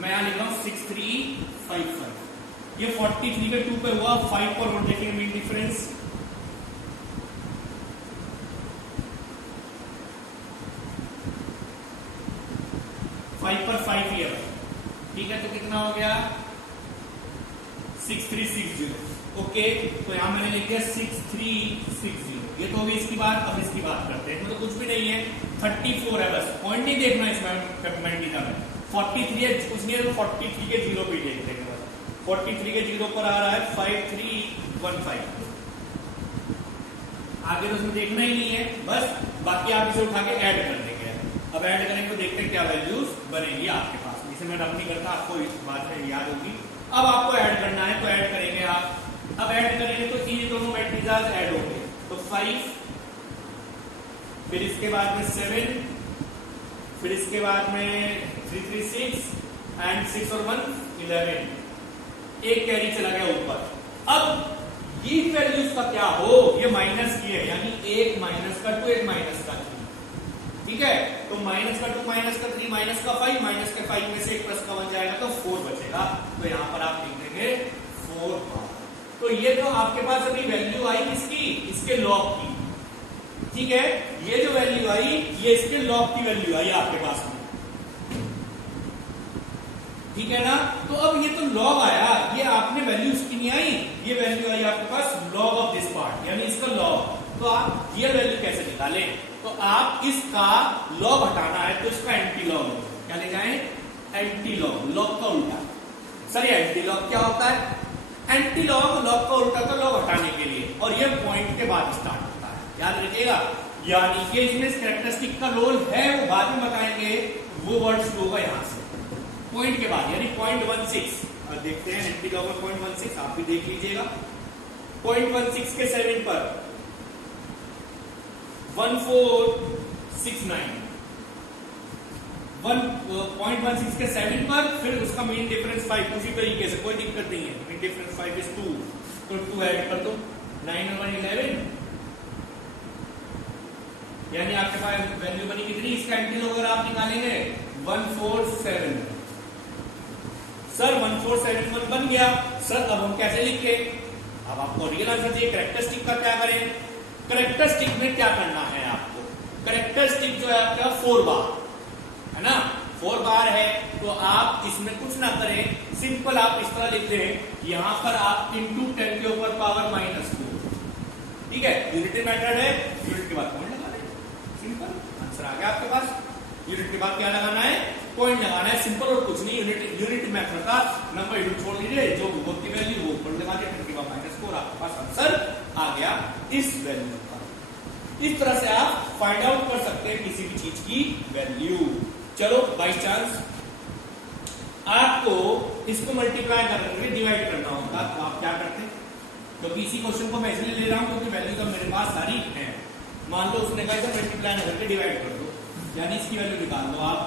मैं यहां लिख रहा हूं 6355, ये 43 के 2 पे हुआ, 5 पर और देखेंगे मेन डिफरेंस, 5 पर 5 ही है, ठीक है। तो कितना हो गया 6360, ओके। तो यहां मैंने लिख दिया 6360, ये तो होगी इसकी बात। अब इसकी बात करते हैं, तो कुछ भी नहीं है, 34 है, बस पॉइंट नहीं देखना इसमें, 43 है, कुछ नहीं है, तो 43 के 0 पे देख लेंगे बस। 43 के 0 पर आ रहा है 5315, आगे तो उसमें देखना ही नहीं है, बस बाकी आप इसे उठा के ऐड कर देंगे। अब ऐड करेंगे तो देखते हैं क्या वैल्यूज बनेगी आपके पास, इसे मैं रब नहीं करता, आपको इस बात में याद होगी। अब आपको ऐड करना है, तो ऐड करेंगे आप। अब ऐड करेंगे तो ये दोनों मैट्रिक्स ऐड होंगे, तो 5, फिर इसके बाद में 7, फिर इसके बाद में 336 एंड 6 और 1 11, एक कैरी चला गया ऊपर। अब ये वैल्यूज का क्या हो, ये माइनस की है, यानी 1 माइनस का 2, 1 माइनस का 3, ठीक है। तो माइनस का 2, माइनस का 3, माइनस का 5, माइनस के 5 में से 1 प्लस का 1 जाएगा तो 4 बचेगा, तो यहां पर आप लिख देंगे 4 बार। तो ये तो आपके पास अभी वैल्यू आई इसकी, इसके लॉग की, ठीक है। ये जो वैल्यू आई, ये इसके लॉग की वैल्यू आई आपके पास में, ठीक है ना। तो अब ये तो लॉग आया, ये आपने वैल्यू इसकी नहीं आई, ये वैल्यू आई आपके पास लॉग ऑफ दिस पार्ट, यानी इसका लॉग। तो आप ये वैल्यू कैसे निकालें, तो आप इसका लॉग हटाना है, तो इसका एंटी लॉग क्या ले जाएं, एंटी लॉग, लॉग का उल्टा। सर एंटी लॉग क्या होता है, एंटी लॉग, लॉग का उल्टा था लॉग हटाने के लिए, और ये पॉइंट के बाद स्टार्ट होता है, याद रखिएगा। यानी कि इसमें कैरेक्टरिस्टिक का रोल है वो बाद में बताएंगे, वो वर्ड शुरू होगा यहां से पॉइंट के बाद, यानी 0.16। और देखते हैं एंटी लॉग में 0.16, आप भी देख लीजिएगा। 0.16 के 7 पर 1469, 0.16 के 7 पर, फिर उसका मीन डिफरेंस 5, उसी तरीके से कोई दिक्कत नहीं है। मीन डिफरेंस 5 इज 2, तो 2 ऐड कर दो, 9 और 1 11, यानी आपके पास वैल्यू बनी कितनी, इसका एंटी लॉग अगर आप निकालेंगे 147। सर 1471 बन गया, सर अब हम कैसे लिखे, अब आपको रियल आंसर चाहिए। कैरेक्टरिस्टिक का क्या करें, कैरेक्टरिस्टिक में क्या करना है आपको, कैरेक्टरिस्टिक जो है आपका 4 बार है ना, 4 बार है, तो आप इसमें कुछ ना करें, सिंपल आप इस तरह लिखते हैं, यहां पर आप इंटू 10 के ऊपर पावर -2, ठीक है, यूनिटी मेथड है, यूनिट के बाद पॉइंट लगा दें, सिंपल आंसर आ गया आपके पास। यूनिट के बाद क्या लगाना है, पॉइंट लगाना है, सिंपल और कुछ नहीं। यूनिट मेथड का नंबर यूनिट छोड़ दीजिए, जो विभव की वैल्यू वो ऊपर लगा दिया, 10 के बाद -4, आपके पास आंसर आ गया इस वैल्यू का। इस तरह से आप फाइंड आउट कर सकते हैं किसी भी चीज की वैल्यू। चलो बाई चांस आपको इसको मल्टीप्लाई करके डिवाइड करना होगा, तो आप क्या करते हैं, क्योंकि इसी क्वेश्चन को मैं इसलिए ले रहा हूं क्योंकि वैल्यू तो मेरे पास सारी है। मान लो उसने कहा इसे मल्टीप्लाई करके डिवाइड कर दो, यानी इसकी वैल्यू निकाल दो आप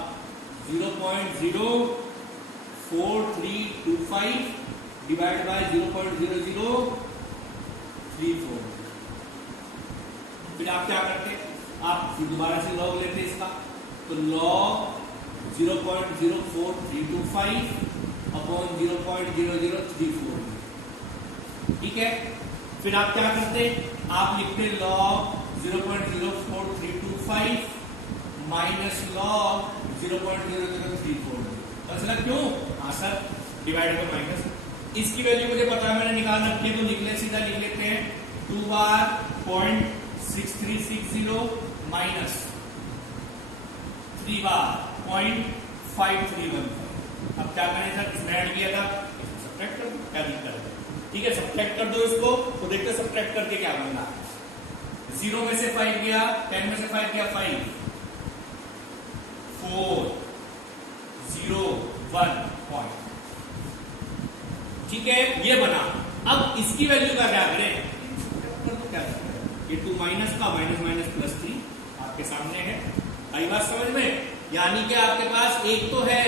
0.04325 डिवाइड बाय 0.0034। फिर आप क्या करते, आप फिर दोबारा से लॉग लेते इसका, तो लॉग 0.04325 अपॉन 0.0034, ठीक है। फिर आप क्या करते, आप लिखते लॉग 0.04325 माइनस लॉग 0.0034। मतलब क्यों, हाँ सर डिवाइड बाय माइनस, इसकी वैल्यू मुझे पता है, मैंने निकाल रखी है, तो लिख ले, सीधा लिख लेते हैं 2 बार 0.6360 माइनस 3 बार 0.5315। अब क्या करें सर, इसमें ऐड किया था, सब्ट्रैक्ट कर दो, क्या दिक्कत है, ठीक है, सब्ट्रैक्ट कर दो इसको, तो देखते सब्ट्रैक्ट करके क्या बनना है। 0 में से 5 गया, 10 में से 5 गया 5, 4 0 1 पॉइंट, ठीक है, ये बना। अब इसकी वैल्यू का क्या करें, क्या ये 2 माइनस का माइनस माइनस +3 आपके सामने है, आई बात समझ में। यानी कि आपके पास एक तो है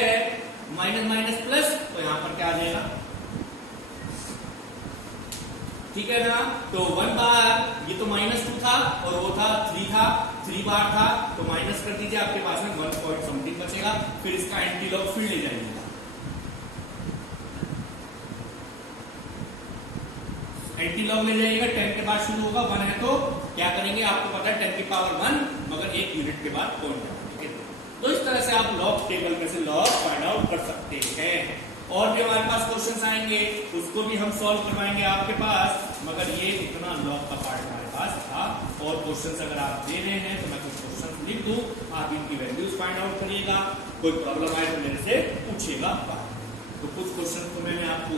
माइनस माइनस प्लस, तो यहां पर क्या आ जाएगा, ठीक है ना। तो 1 बार ये तो -2 था और वो था 3 था, 3 बार था, तो माइनस कर दीजिए, आपके पास में 1 पॉइंट समथिंग बचेगा। फिर इसका एंटी लॉग फिर ले जाइएगा, एंटी लॉग ले जाइएगा, 10 के बाद शुरू होगा, 1 है तो क्या करेंगे, आपको पता है 10 की पावर 1, मगर 1 यूनिट के बाद पॉइंट, ठीक है। तो इस तरह से आप लॉग टेबल में से लॉग फाइंड आउट कर सकते हैं। और भी हमारे पास क्वेश्चंस आएंगे, उसको भी हम सॉल्व करवाएंगे आपके पास, मगर ये इतना लॉग का पार्ट हमारे पास था। और क्वेश्चंस अगर आप दे रहे हैं तो मैं कुछ क्वेश्चंस लिख दूं, आप इनकी वैल्यूज फाइंड आउट करिएगा, कोई प्रॉब्लम आए तो मेरे से पूछिएगा। तो कुछ क्वेश्चन को मैंने आपको,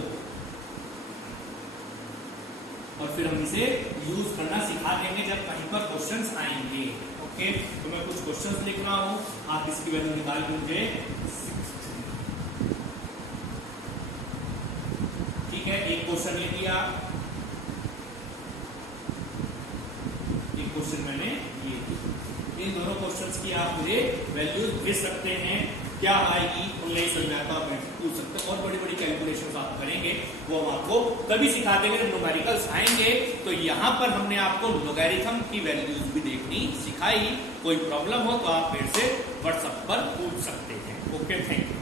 और फिर हम इसे यूज करना सिखा देंगे जब कहीं पर क्वेश्चंस आएंगे, ओके। तो मैं कुछ क्वेश्चंस लिख रहा हूं, आप इसकी वैल्यू निकाल दीजिए, ठीक है। एक क्वेश्चन ये दिया, एक क्वेश्चन मैंने ये दिया, इन दोनों क्वेश्चंस की आप मुझे वैल्यूज भेज सकते हैं, क्या आएगी उनने समझा तो आप पूछ सकते हैं। और बड़ी बड़ी कैलकुलेशंस आप करेंगे, वो हम आपको तभी सिखा देंगे जब न्यूमेरिकल्स आएंगे। तो यहाँ पर हमने आपको लोगैरिथम की वैल्यूज भी देखनी सिखाई, कोई प्रॉब्लम हो तो आप मेरे से व्हाट्सएप पर पूछ सकते हैं, ओके, थैंक यू।